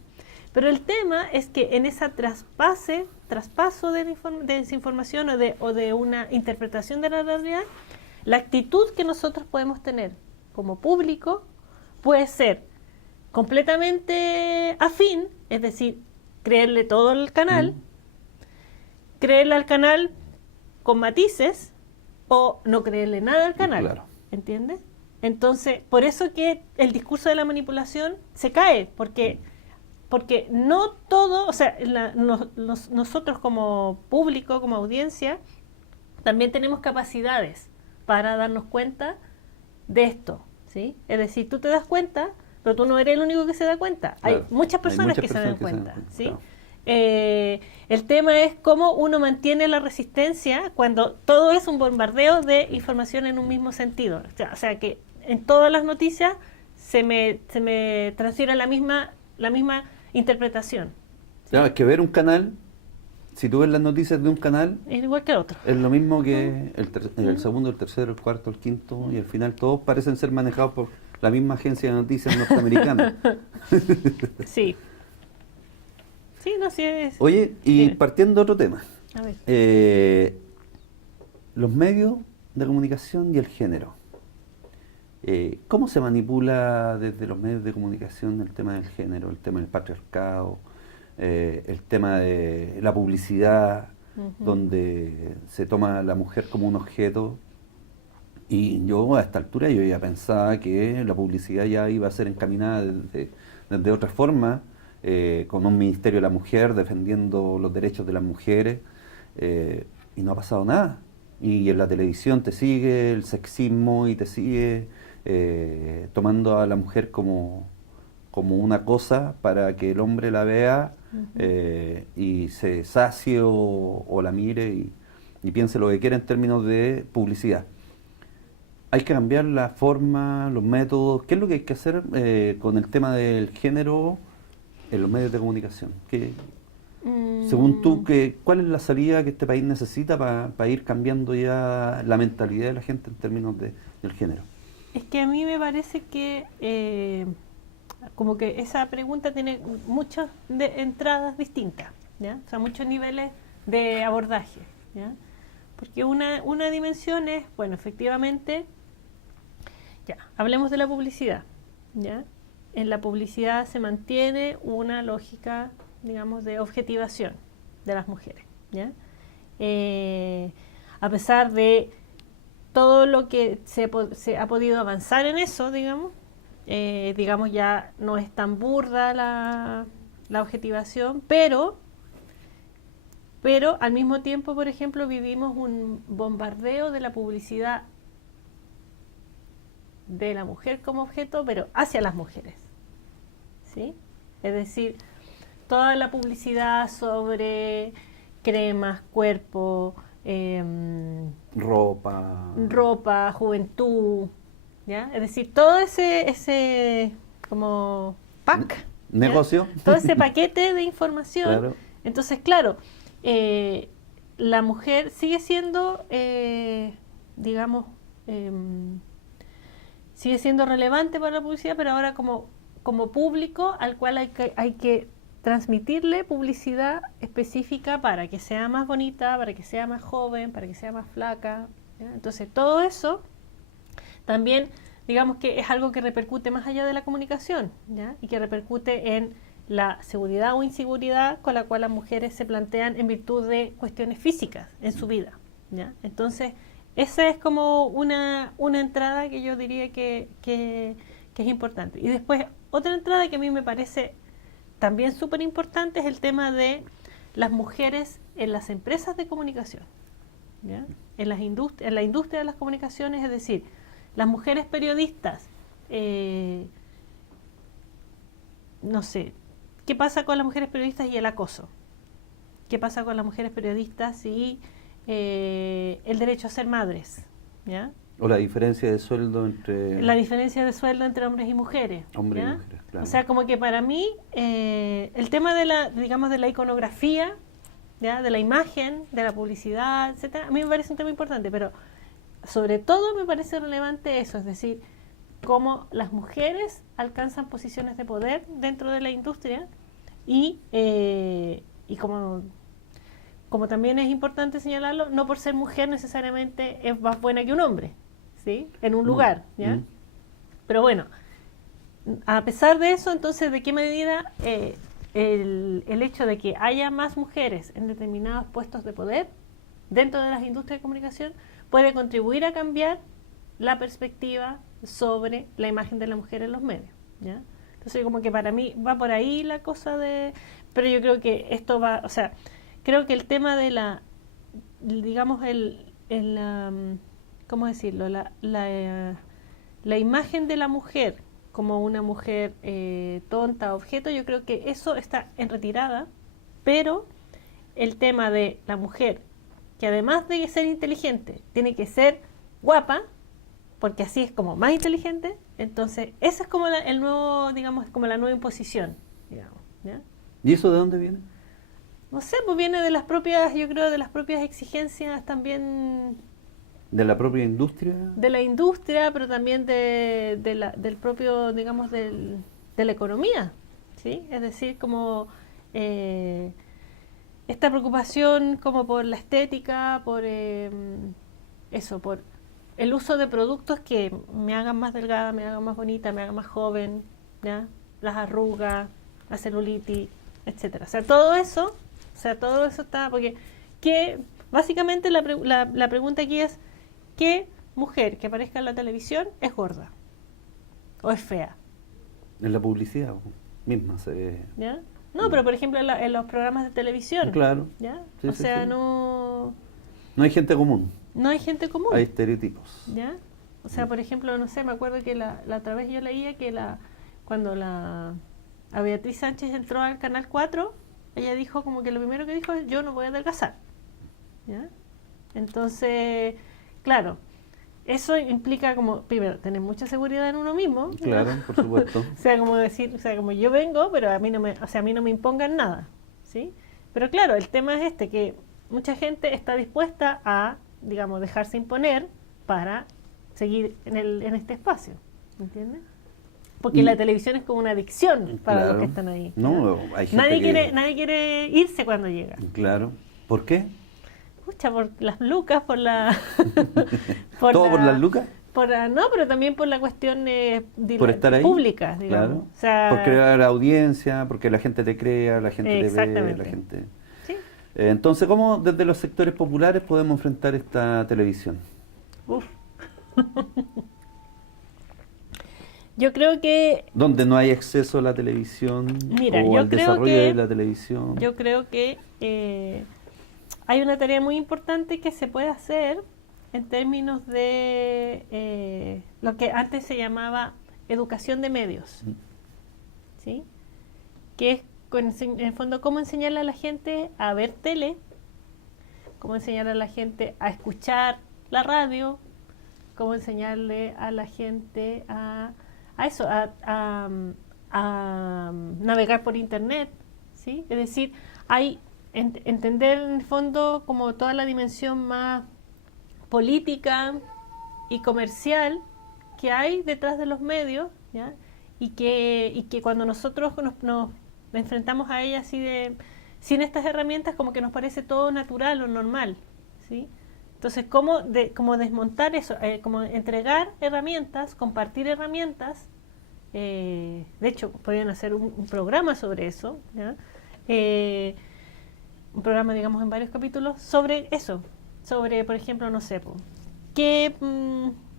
Pero el tema es que en esa traspaso de esa información o de una interpretación de la realidad, la actitud que nosotros podemos tener como público puede ser completamente afín, es decir, creerle todo al canal, creerle al canal con matices o no creerle nada al canal. Claro. ¿Entiendes? Entonces, por eso que el discurso de la manipulación se cae, porque no todo, o sea, nosotros como público, como audiencia, también tenemos capacidades para darnos cuenta de esto, ¿sí? Es decir, tú te das cuenta, pero tú no eres el único que se da cuenta. Claro. Hay muchas personas muchas que se dan personas que se cuenta, dan cuenta, ¿sí? claro. El tema es cómo uno mantiene la resistencia cuando todo es un bombardeo de información en un mismo sentido. O sea que en todas las noticias se me transfiere la misma interpretación. ¿sí? Claro, es que ver un canal, si tú ves las noticias de un canal, Es igual que el otro. es lo mismo que el segundo, el tercero, el cuarto, el quinto, y al final todos parecen ser manejados por la misma agencia de noticias norteamericana. Sí. Sí, no, sí es. Oye, y Sí. partiendo de otro tema, A ver. los medios de comunicación y el género. ¿Cómo se manipula desde los medios de comunicación el tema del género, el tema del patriarcado, el tema de la publicidad, donde se toma a la mujer como un objeto? Y yo a esta altura yo ya pensaba que la publicidad ya iba a ser encaminada desde otra forma, con un Ministerio de la Mujer defendiendo los derechos de las mujeres, y no ha pasado nada. Y en la televisión te sigue el sexismo y te sigue tomando a la mujer como una cosa para que el hombre la vea y se sacie o la mire y piense lo que quiera en términos de publicidad. Hay que cambiar la forma, los métodos. ¿Qué es lo que hay que hacer con el tema del género en los medios de comunicación? Según tú, ¿cuál es la salida que este país necesita para ir cambiando ya la mentalidad de la gente en términos del género? Es que a mí me parece que como que esa pregunta tiene muchas entradas distintas, ¿ya? O sea, muchos niveles de abordaje, ¿ya? Porque una dimensión es, bueno, efectivamente, ya, hablemos de la publicidad, ¿ya? En la publicidad se mantiene una lógica, digamos, de objetivación de las mujeres, ¿ya? A pesar de todo lo que se ha podido avanzar en eso, digamos, ya no es tan burda la objetivación, pero al mismo tiempo, por ejemplo, vivimos un bombardeo de la publicidad de la mujer como objeto, pero hacia las mujeres, ¿sí? Es decir, toda la publicidad sobre cremas, cuerpo, ropa, juventud, ¿ya? Es decir, todo ese como pack, negocio, todo ese paquete de información. Claro. Entonces, claro, la mujer sigue siendo, digamos, sigue siendo relevante para la publicidad, pero ahora como público al cual hay que transmitirle publicidad específica para que sea más bonita, para que sea más joven, para que sea más flaca, ¿ya? Entonces todo eso también digamos que es algo que repercute más allá de la comunicación, ¿ya? Y que repercute en la seguridad o inseguridad con la cual las mujeres se plantean en virtud de cuestiones físicas en su vida, ¿ya? Entonces, esa es como una entrada que yo diría que es importante. Y después, otra entrada que a mí me parece también súper importante es el tema de las mujeres en las empresas de comunicación, ¿ya? En la industria de las comunicaciones, es decir, las mujeres periodistas, no sé, ¿qué pasa con las mujeres periodistas y el acoso? ¿Qué pasa con las mujeres periodistas y el derecho a ser madres? ¿Ya? O la diferencia de sueldo entre... La diferencia de sueldo entre hombres y mujeres. Hombres ¿ya? y mujeres, claro. O sea, como que para mí el tema de la, digamos, de la iconografía, ¿ya? De la imagen, de la publicidad, etcétera, a mí me parece un tema importante, pero sobre todo me parece relevante eso, es decir, cómo las mujeres alcanzan posiciones de poder dentro de la industria y como también es importante señalarlo, no por ser mujer necesariamente es más buena que un hombre, ¿sí? En un lugar, ¿ya? Pero bueno, a pesar de eso, entonces, ¿de qué medida el hecho de que haya más mujeres en determinados puestos de poder dentro de las industrias de comunicación puede contribuir a cambiar la perspectiva sobre la imagen de la mujer en los medios, ¿ya? Entonces, como que para mí va por ahí la cosa de... Pero yo creo que esto va... O sea, creo que el tema de la... Digamos, ¿cómo decirlo? La imagen de la mujer como una mujer tonta, objeto, yo creo que eso está en retirada, pero el tema de la mujer, que además de ser inteligente, tiene que ser guapa, porque así es como más inteligente, entonces esa es como el nuevo, digamos, como la nueva imposición, digamos, ¿ya? ¿Y eso de dónde viene? No sé, pues viene de las propias, yo creo, de las propias exigencias también... ¿De la propia industria? De la industria, pero también del propio, digamos, de la economía, ¿sí? Es decir, como esta preocupación como por la estética, por eso, por el uso de productos que me hagan más delgada, me hagan más bonita, me hagan más joven, ¿ya? Las arrugas, la celulitis, etcétera. O sea, todo eso está, porque básicamente la pregunta aquí es, ¿qué mujer que aparezca en la televisión es gorda o es fea? En la publicidad misma se ve. ¿Ya? No, pero por ejemplo en los programas de televisión. Claro. ¿Ya? Sí, o sí, sea, sí. no hay gente común. No hay gente común. Hay estereotipos. ¿Ya? O sea, por ejemplo, no sé, me acuerdo que la otra vez yo leía que cuando a Beatriz Sánchez entró al Canal 4, ella dijo como que lo primero que dijo es: yo no voy a adelgazar. ¿Ya? Entonces, claro, eso implica como, primero, tener mucha seguridad en uno mismo. Claro, ¿no? Por supuesto. O sea, como decir, o sea, como yo vengo, pero a mí no me impongan nada, ¿sí? Pero claro, el tema es que mucha gente está dispuesta a, digamos, dejarse imponer para seguir en este espacio, ¿entiendes? Porque la televisión es como una adicción para los que están ahí. No, hay gente nadie quiere irse cuando llega. Claro. ¿Por qué? Escucha, por las lucas, por la... ¿Todo por las lucas? No, pero también por la cuestión por estar ahí, pública, digamos. Claro. O sea, por crear audiencia, porque la gente te crea, la gente te ve, la gente... Sí. Entonces, ¿cómo desde los sectores populares podemos enfrentar esta televisión? Uf. Yo creo que... Donde no hay acceso a la televisión. Mira, o yo al creo desarrollo que... de la televisión. Yo creo que hay una tarea muy importante que se puede hacer en términos de lo que antes se llamaba educación de medios, ¿sí? Que es, en el fondo, cómo enseñarle a la gente a ver tele, cómo enseñarle a la gente a escuchar la radio, cómo enseñarle a la gente a navegar por internet, ¿sí? Es decir, hay entender en el fondo como toda la dimensión más política y comercial que hay detrás de los medios, ¿ya? Y que cuando nosotros nos enfrentamos a ella así sin estas herramientas, como que nos parece todo natural o normal, ¿sí? Entonces, cómo desmontar eso, como entregar herramientas, compartir herramientas. De hecho, podrían hacer un programa sobre eso, ¿ya? Un programa, digamos, en varios capítulos sobre eso, sobre, por ejemplo, no sé, o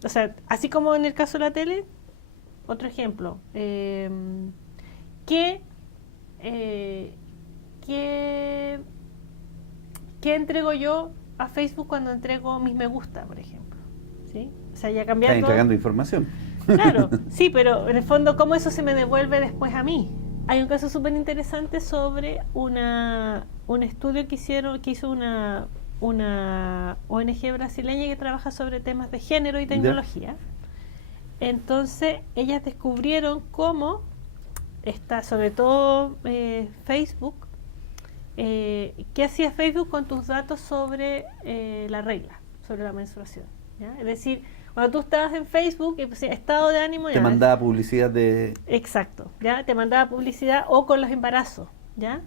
sea, así como en el caso de la tele, otro ejemplo, ¿qué entrego yo a Facebook cuando entrego mis me gusta, por ejemplo? ¿Sí? O sea, ya cambiando... Estás entregando información. Claro, sí, pero en el fondo, ¿cómo eso se me devuelve después a mí? Hay un caso súper interesante sobre un estudio que hizo una ONG brasileña que trabaja sobre temas de género y tecnología. Entonces, ellas descubrieron cómo está, sobre todo Facebook, qué hacía Facebook con tus datos sobre la regla, sobre la menstruación, ¿ya? Es decir, cuando tú estabas en Facebook, estado de ánimo... Te mandaba publicidad de... Exacto, ¿ya? Te mandaba publicidad o con los embarazos, ¿ya?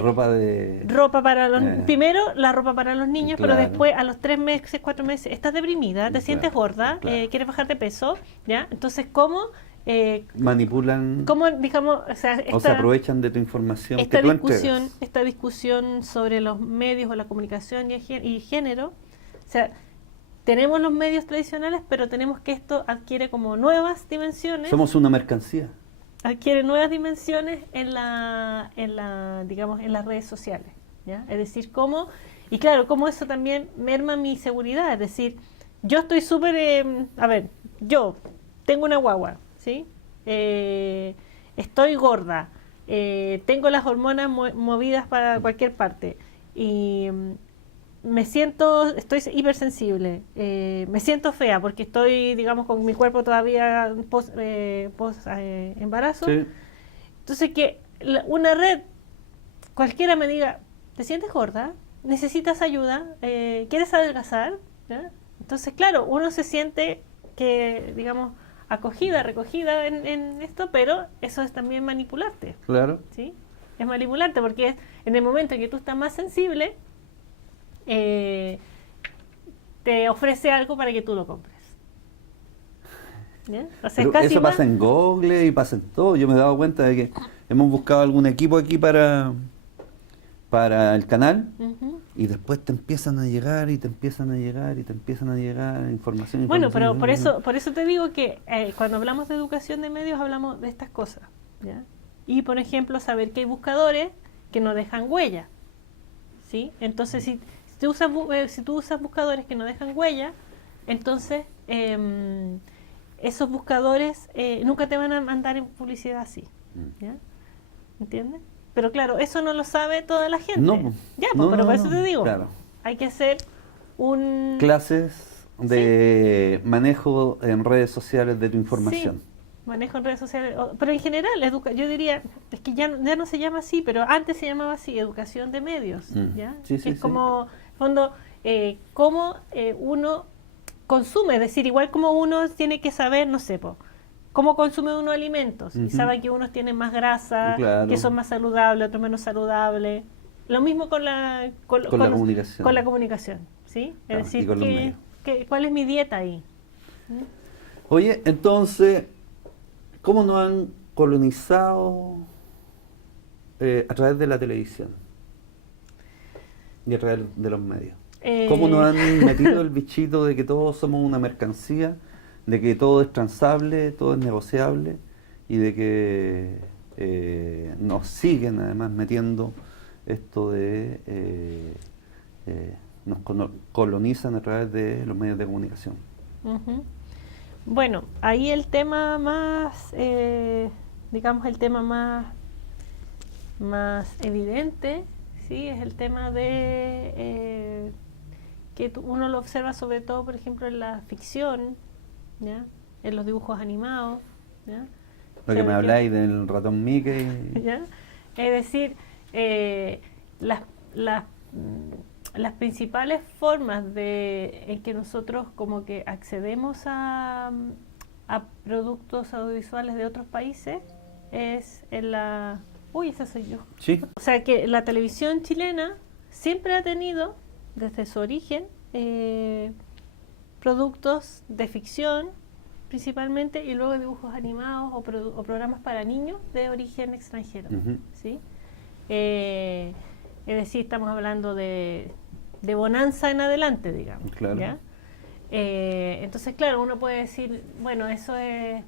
Ropa para los... Primero, la ropa para los niños, claro. Pero después, a los 3 meses, 4 meses, estás deprimida, te sientes gorda, claro. Quieres bajar de peso, ¿ya? Entonces, ¿cómo... manipulan... ¿Cómo, digamos... O se aprovechan de tu información que tú entregas. Esta discusión sobre los medios o la comunicación y género, o sea... Tenemos los medios tradicionales, pero tenemos que esto adquiere como nuevas dimensiones. Somos una mercancía. Adquiere nuevas dimensiones digamos, en las redes sociales, ¿ya? Es decir, cómo eso también merma mi seguridad. Es decir, yo estoy súper, yo tengo una guagua, ¿sí? Estoy gorda, tengo las hormonas movidas para cualquier parte y estoy hipersensible, me siento fea porque estoy, digamos, con mi cuerpo todavía post embarazo. Sí. Entonces una red, cualquiera me diga, ¿te sientes gorda? ¿Necesitas ayuda? ¿Quieres adelgazar? ¿Ya? Entonces, claro, uno se siente que, digamos, recogida en esto, pero eso es también manipularte. Claro. ¿Sí? Es manipularte porque en el momento en que tú estás más sensible, te ofrece algo para que tú lo compres. ¿Ya? O sea, pero eso pasa en Google y pasa en todo. Yo me he dado cuenta de que hemos buscado algún equipo aquí para el canal, y después te empiezan a llegar información. Bueno, pero por eso te digo que cuando hablamos de educación de medios hablamos de estas cosas, ¿ya? Y por ejemplo, saber que hay buscadores que no dejan huella, ¿sí? Entonces, si tú usas buscadores que no dejan huella, entonces esos buscadores nunca te van a mandar en publicidad así, ¿ya? ¿Entiendes? Pero claro, eso no lo sabe toda la gente. No, pero por eso te digo, claro. Hay que hacer clases de manejo en redes sociales de tu información. Sí, manejo en redes sociales, pero en general, yo diría, es que ya no se llama así, pero antes se llamaba así, educación de medios, ¿ya? Sí, que es como, en fondo, cómo uno consume, es decir, igual como uno tiene que saber, no sé, cómo consume uno alimentos, y sabe que unos tienen más grasa, claro, que son más saludables, otros menos saludables. Lo mismo con la comunicación. Con la comunicación, ¿sí? Es decir, ¿cuál es mi dieta ahí? ¿Mm? Oye, entonces, ¿cómo nos han colonizado a través de la televisión y a través de los medios? ¿Cómo nos han metido el bichito de que todos somos una mercancía, de que todo es transable, todo es negociable, y de que nos siguen además metiendo esto de nos colonizan a través de los medios de comunicación? Uh-huh. Bueno, ahí el tema más, digamos, el tema más evidente, sí, es el tema de que uno lo observa sobre todo, por ejemplo, en la ficción, ¿ya? En los dibujos animados, ¿ya? Lo que me habláis del ratón Mickey. ¿Ya? Es decir, las principales formas en que nosotros como que accedemos a productos audiovisuales de otros países es en la... Uy, esa soy yo. Sí. O sea que la televisión chilena siempre ha tenido, desde su origen, productos de ficción principalmente, y luego dibujos animados o programas para niños de origen extranjero. ¿Sí? Es decir, estamos hablando de Bonanza en adelante, digamos. Claro. ¿Ya? Entonces, claro, uno puede decir, bueno, eso es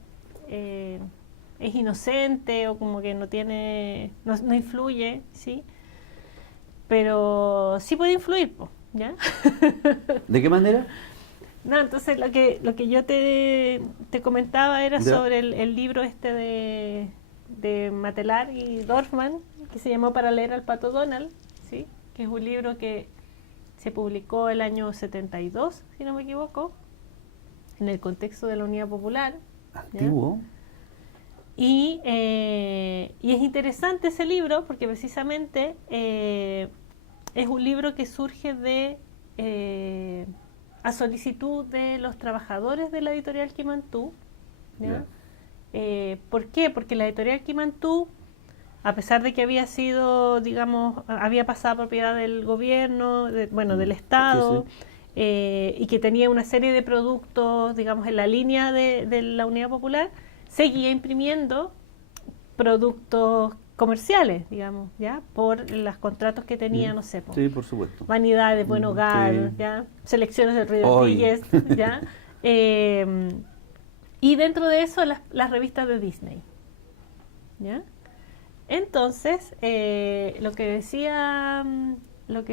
inocente, o como que no influye, ¿sí? Pero sí puede influir, ¿ya? ¿De qué manera? No, entonces lo que yo te comentaba era ¿Ya? sobre el libro este de Matelar y Dorfman, que se llamó Para leer al Pato Donald, ¿sí? Que es un libro que se publicó el año 72, si no me equivoco, en el contexto de la Unidad Popular. Antiguo. Y es interesante ese libro porque precisamente es un libro que surge a solicitud de los trabajadores de la editorial Quimantú. ¿Ya? ¿Por qué? Porque la editorial Quimantú, a pesar de que había sido, digamos, había pasado a propiedad del gobierno, del Estado, Sí. Y que tenía una serie de productos, digamos, en la línea de la Unidad Popular, seguía imprimiendo productos comerciales, digamos, ¿ya? Por los contratos que tenía, no sé, Sí, por supuesto. Vanidades, Buen Hogar, Sí. ¿ya? Selecciones del Río Hoy. Ortiz, ¿ya? Y dentro de eso las revistas de Disney, ¿ya? Entonces, lo que decían los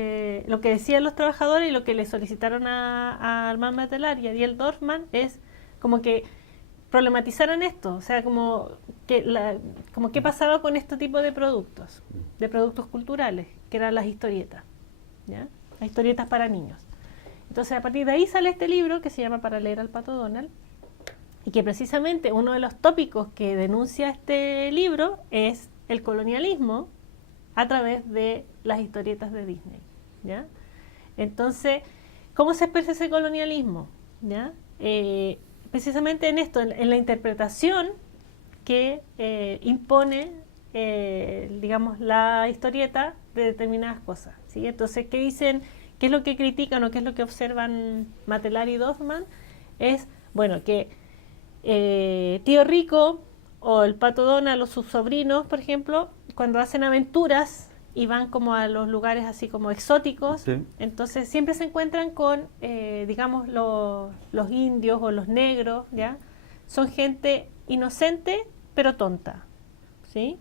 trabajadores y lo que le solicitaron a Armand Matelar y a Ariel Dorfman es como que problematizaran esto, o sea, como qué pasaba con este tipo de productos culturales, que eran las historietas, ¿ya? Las historietas para niños. Entonces, a partir de ahí sale este libro que se llama Para leer al Pato Donald, y que precisamente uno de los tópicos que denuncia este libro es el colonialismo a través de las historietas de Disney, ¿ya? Entonces, ¿cómo se expresa ese colonialismo? ¿Ya? Precisamente en esto, en la interpretación que impone, digamos, la historieta de determinadas cosas, ¿sí? Entonces, ¿qué dicen? ¿Qué es lo que critican o qué es lo que observan Matelar y Dorfman? Es, bueno, que Tío Rico o el Pato Donald o sus sobrinos, por ejemplo, cuando hacen aventuras y van como a los lugares así como exóticos, Sí. entonces siempre se encuentran con, digamos, los indios o los negros, ¿ya? Son gente inocente pero tonta, ¿sí?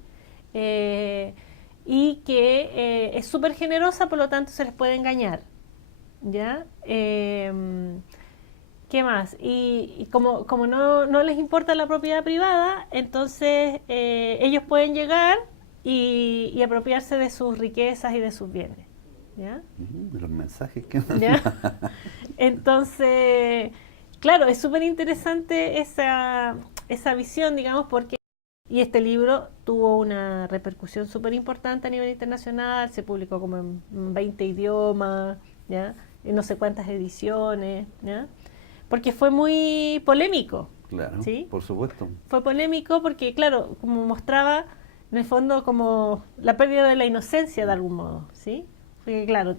Y que es súper generosa, por lo tanto se les puede engañar, ¿ya? ¿Qué más? Y como no les importa la propiedad privada, entonces ellos pueden llegar y apropiarse de sus riquezas y de sus bienes, ¿ya? De los mensajes que ¿Ya? Entonces, claro, es súper interesante esa visión, digamos, porque y este libro tuvo una repercusión súper importante a nivel internacional, se publicó como en 20 idiomas, ¿ya? En no sé cuántas ediciones, ¿ya? Porque fue muy polémico. Claro, ¿sí? por supuesto. Fue polémico porque, claro, como mostraba en el fondo como la pérdida de la inocencia de algún modo, ¿sí? Porque, claro,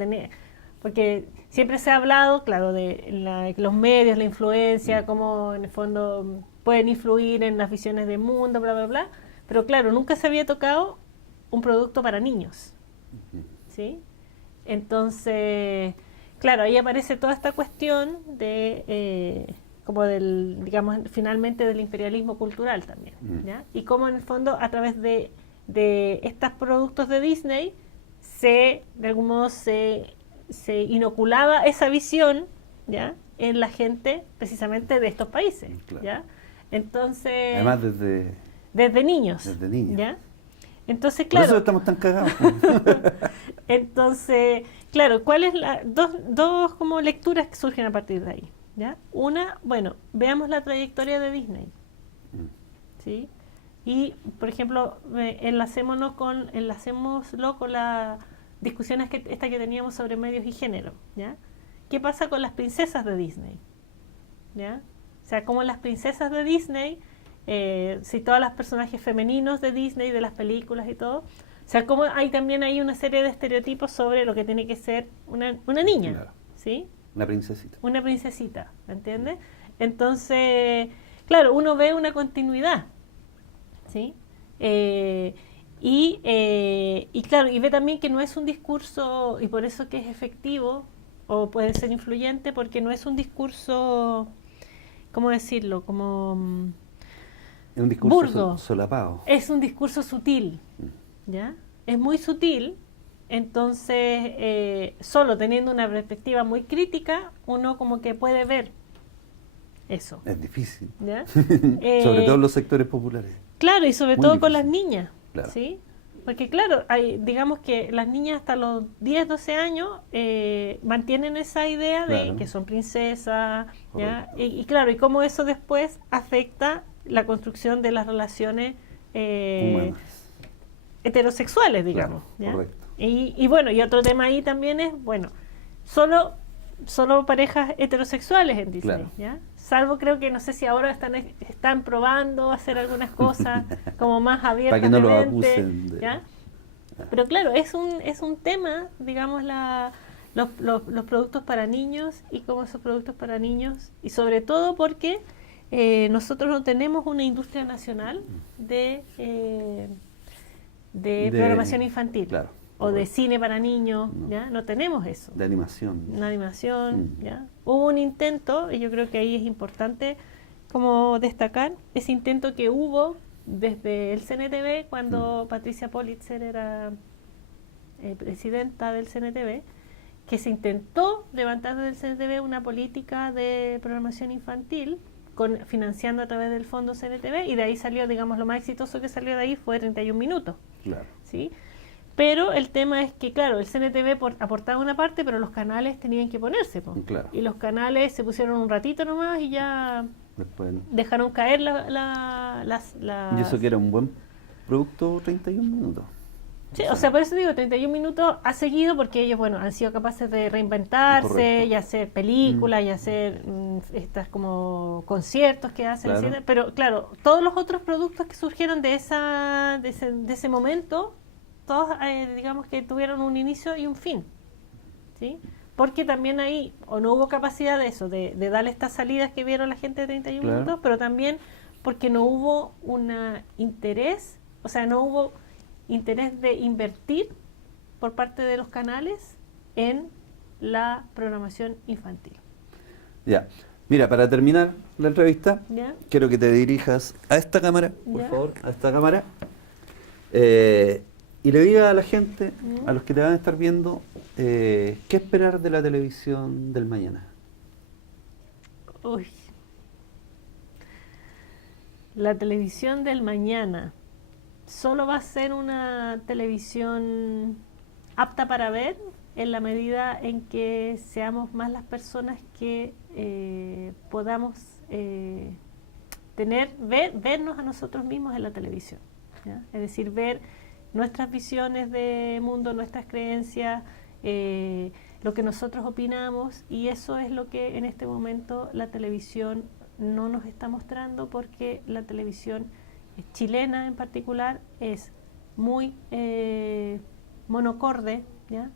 porque siempre se ha hablado, claro, de los medios, la influencia, cómo en el fondo pueden influir en las visiones del mundo, bla, bla, bla, pero claro, nunca se había tocado un producto para niños, ¿sí? Entonces, claro, ahí aparece toda esta cuestión de como digamos, finalmente del imperialismo cultural también, ¿ya? Y cómo en el fondo a través de estos productos de Disney de algún modo se inoculaba esa visión, ¿ya? En la gente precisamente de estos países, Claro. ¿ya? Entonces, Además desde niños, desde niños. ¿ya? Entonces, Por claro, eso estamos tan cagados. entonces, claro, ¿cuáles dos como lecturas que surgen a partir de ahí? ¿Ya? Una, bueno, veamos la trayectoria de Disney, ¿sí? Y, por ejemplo, enlacémoslo con las discusiones que teníamos sobre medios y género, ¿ya? ¿Qué pasa con las princesas de Disney? ¿Ya? O sea, cómo las princesas de Disney, si todos los personajes femeninos de Disney, de las películas y todo, o sea, cómo también hay una serie de estereotipos sobre lo que tiene que ser una niña, Claro. ¿sí? Una princesita. Una princesita, ¿me entiendes? Entonces, claro, uno ve una continuidad, ¿sí? Y claro, y ve también que no es un discurso, y por eso que es efectivo, o puede ser influyente, porque no es un discurso, ¿cómo decirlo? Como Es un discurso burdo. solapado. Es un discurso sutil, ¿ya? Es muy sutil, entonces solo teniendo una perspectiva muy crítica, uno como que puede ver eso, Es difícil. ¿ya? Sobre todo en los sectores populares. Claro, y sobre Muy todo con difícil. las niñas, Claro. ¿sí? Porque claro, digamos que las niñas hasta los 10, 12 años mantienen esa idea de Claro. que son princesas, ¿ya? Correcto. Y claro, y cómo eso después afecta la construcción de las relaciones Humanas. heterosexuales, digamos. Claro, ¿ya? correcto. Y bueno, y otro tema ahí también es, bueno, solo parejas heterosexuales en Disney, Claro. ¿ya? Salvo creo que no sé si ahora están probando hacer algunas cosas como más abiertas Para que no de lo mente, acusen de... ¿ya? Pero claro, es un tema, digamos, los productos para niños y cómo esos productos para niños, y sobre todo porque nosotros no tenemos una industria nacional de programación infantil. Claro. O de Correcto. cine para niños, No. ¿ya? No tenemos eso. De animación. Una animación, Mm. ¿ya? Hubo un intento, y yo creo que ahí es importante como destacar, ese intento que hubo desde el CNTV cuando Patricia Politzer era presidenta del CNTV, que se intentó levantar desde el CNTV una política de programación infantil financiando a través del fondo CNTV, y de ahí salió, digamos, lo más exitoso que salió de ahí fue 31 minutos, Claro. ¿sí? Pero el tema es que, claro, el CNTV aportaba una parte, pero los canales tenían que ponerse, po. Claro. Y los canales se pusieron un ratito nomás y ya Después... dejaron caer Y eso que era un buen producto, 31 minutos. Sí, o sea, por eso digo, 31 minutos ha seguido porque ellos, bueno, han sido capaces de reinventarse, Correcto. y hacer películas, y hacer estas como conciertos que hacen, Claro. etcétera. Pero claro, todos los otros productos que surgieron de ese momento, todos, digamos que tuvieron un inicio y un fin, ¿sí? Porque también ahí, o no hubo capacidad de eso, de darle estas salidas que vieron la gente de 31 Claro. minutos, pero también porque no hubo un interés, o sea, no hubo interés de invertir por parte de los canales en la programación infantil. Ya. Mira, para terminar la entrevista, ¿Ya? quiero que te dirijas a esta cámara, por Ya. favor, a esta cámara, y le diga a la gente, a los que te van a estar viendo, qué esperar de la televisión del mañana. Uy. La televisión del mañana solo va a ser una televisión apta para ver en la medida en que seamos más las personas que podamos vernos a nosotros mismos en la televisión, ¿ya? Es decir, ver nuestras visiones de mundo, nuestras creencias, lo que nosotros opinamos, y eso es lo que en este momento la televisión no nos está mostrando, porque la televisión chilena en particular es muy monocorde, ¿ya?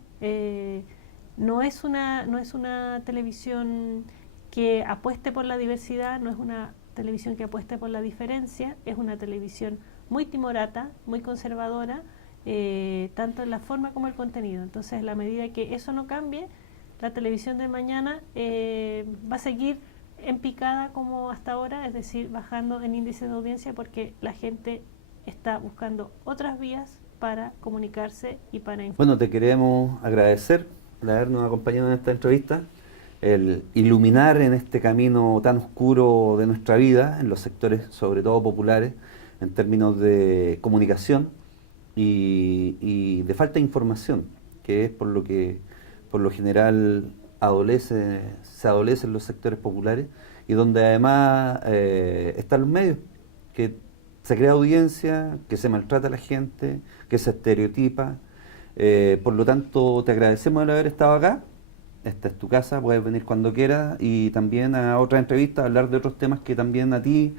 No es una televisión que apueste por la diversidad, no es una televisión que apueste por la diferencia, es una televisión muy timorata, muy conservadora, tanto en la forma como el contenido. Entonces, a la medida que eso no cambie, la televisión de mañana va a seguir en picada como hasta ahora, es decir, bajando en índice de audiencia, porque la gente está buscando otras vías para comunicarse y para informar. Bueno, te queremos agradecer por habernos acompañado en esta entrevista, el iluminar en este camino tan oscuro de nuestra vida, en los sectores sobre todo populares, en términos de comunicación y de falta de información, que es por lo que por lo general se adolece en los sectores populares, y donde además están los medios, que se crea audiencia, que se maltrata a la gente, que se estereotipa. Por lo tanto, te agradecemos el haber estado acá. Esta es tu casa, puedes venir cuando quieras, y también a otra entrevista, hablar de otros temas que también a ti,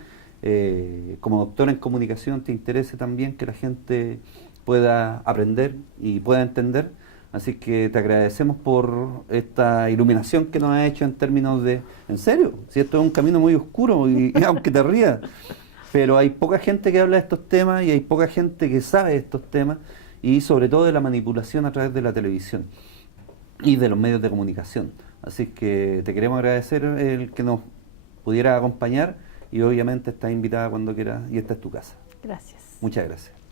como doctora en comunicación, te interese también que la gente pueda aprender y pueda entender. Así que te agradecemos por esta iluminación que nos has hecho en términos de, en serio, si esto es un camino muy oscuro y aunque te rías, pero hay poca gente que habla de estos temas y hay poca gente que sabe de estos temas y sobre todo de la manipulación a través de la televisión y de los medios de comunicación. Así que te queremos agradecer el que nos pudiera acompañar y obviamente estás invitada cuando quieras y esta es tu casa. Gracias. Muchas gracias.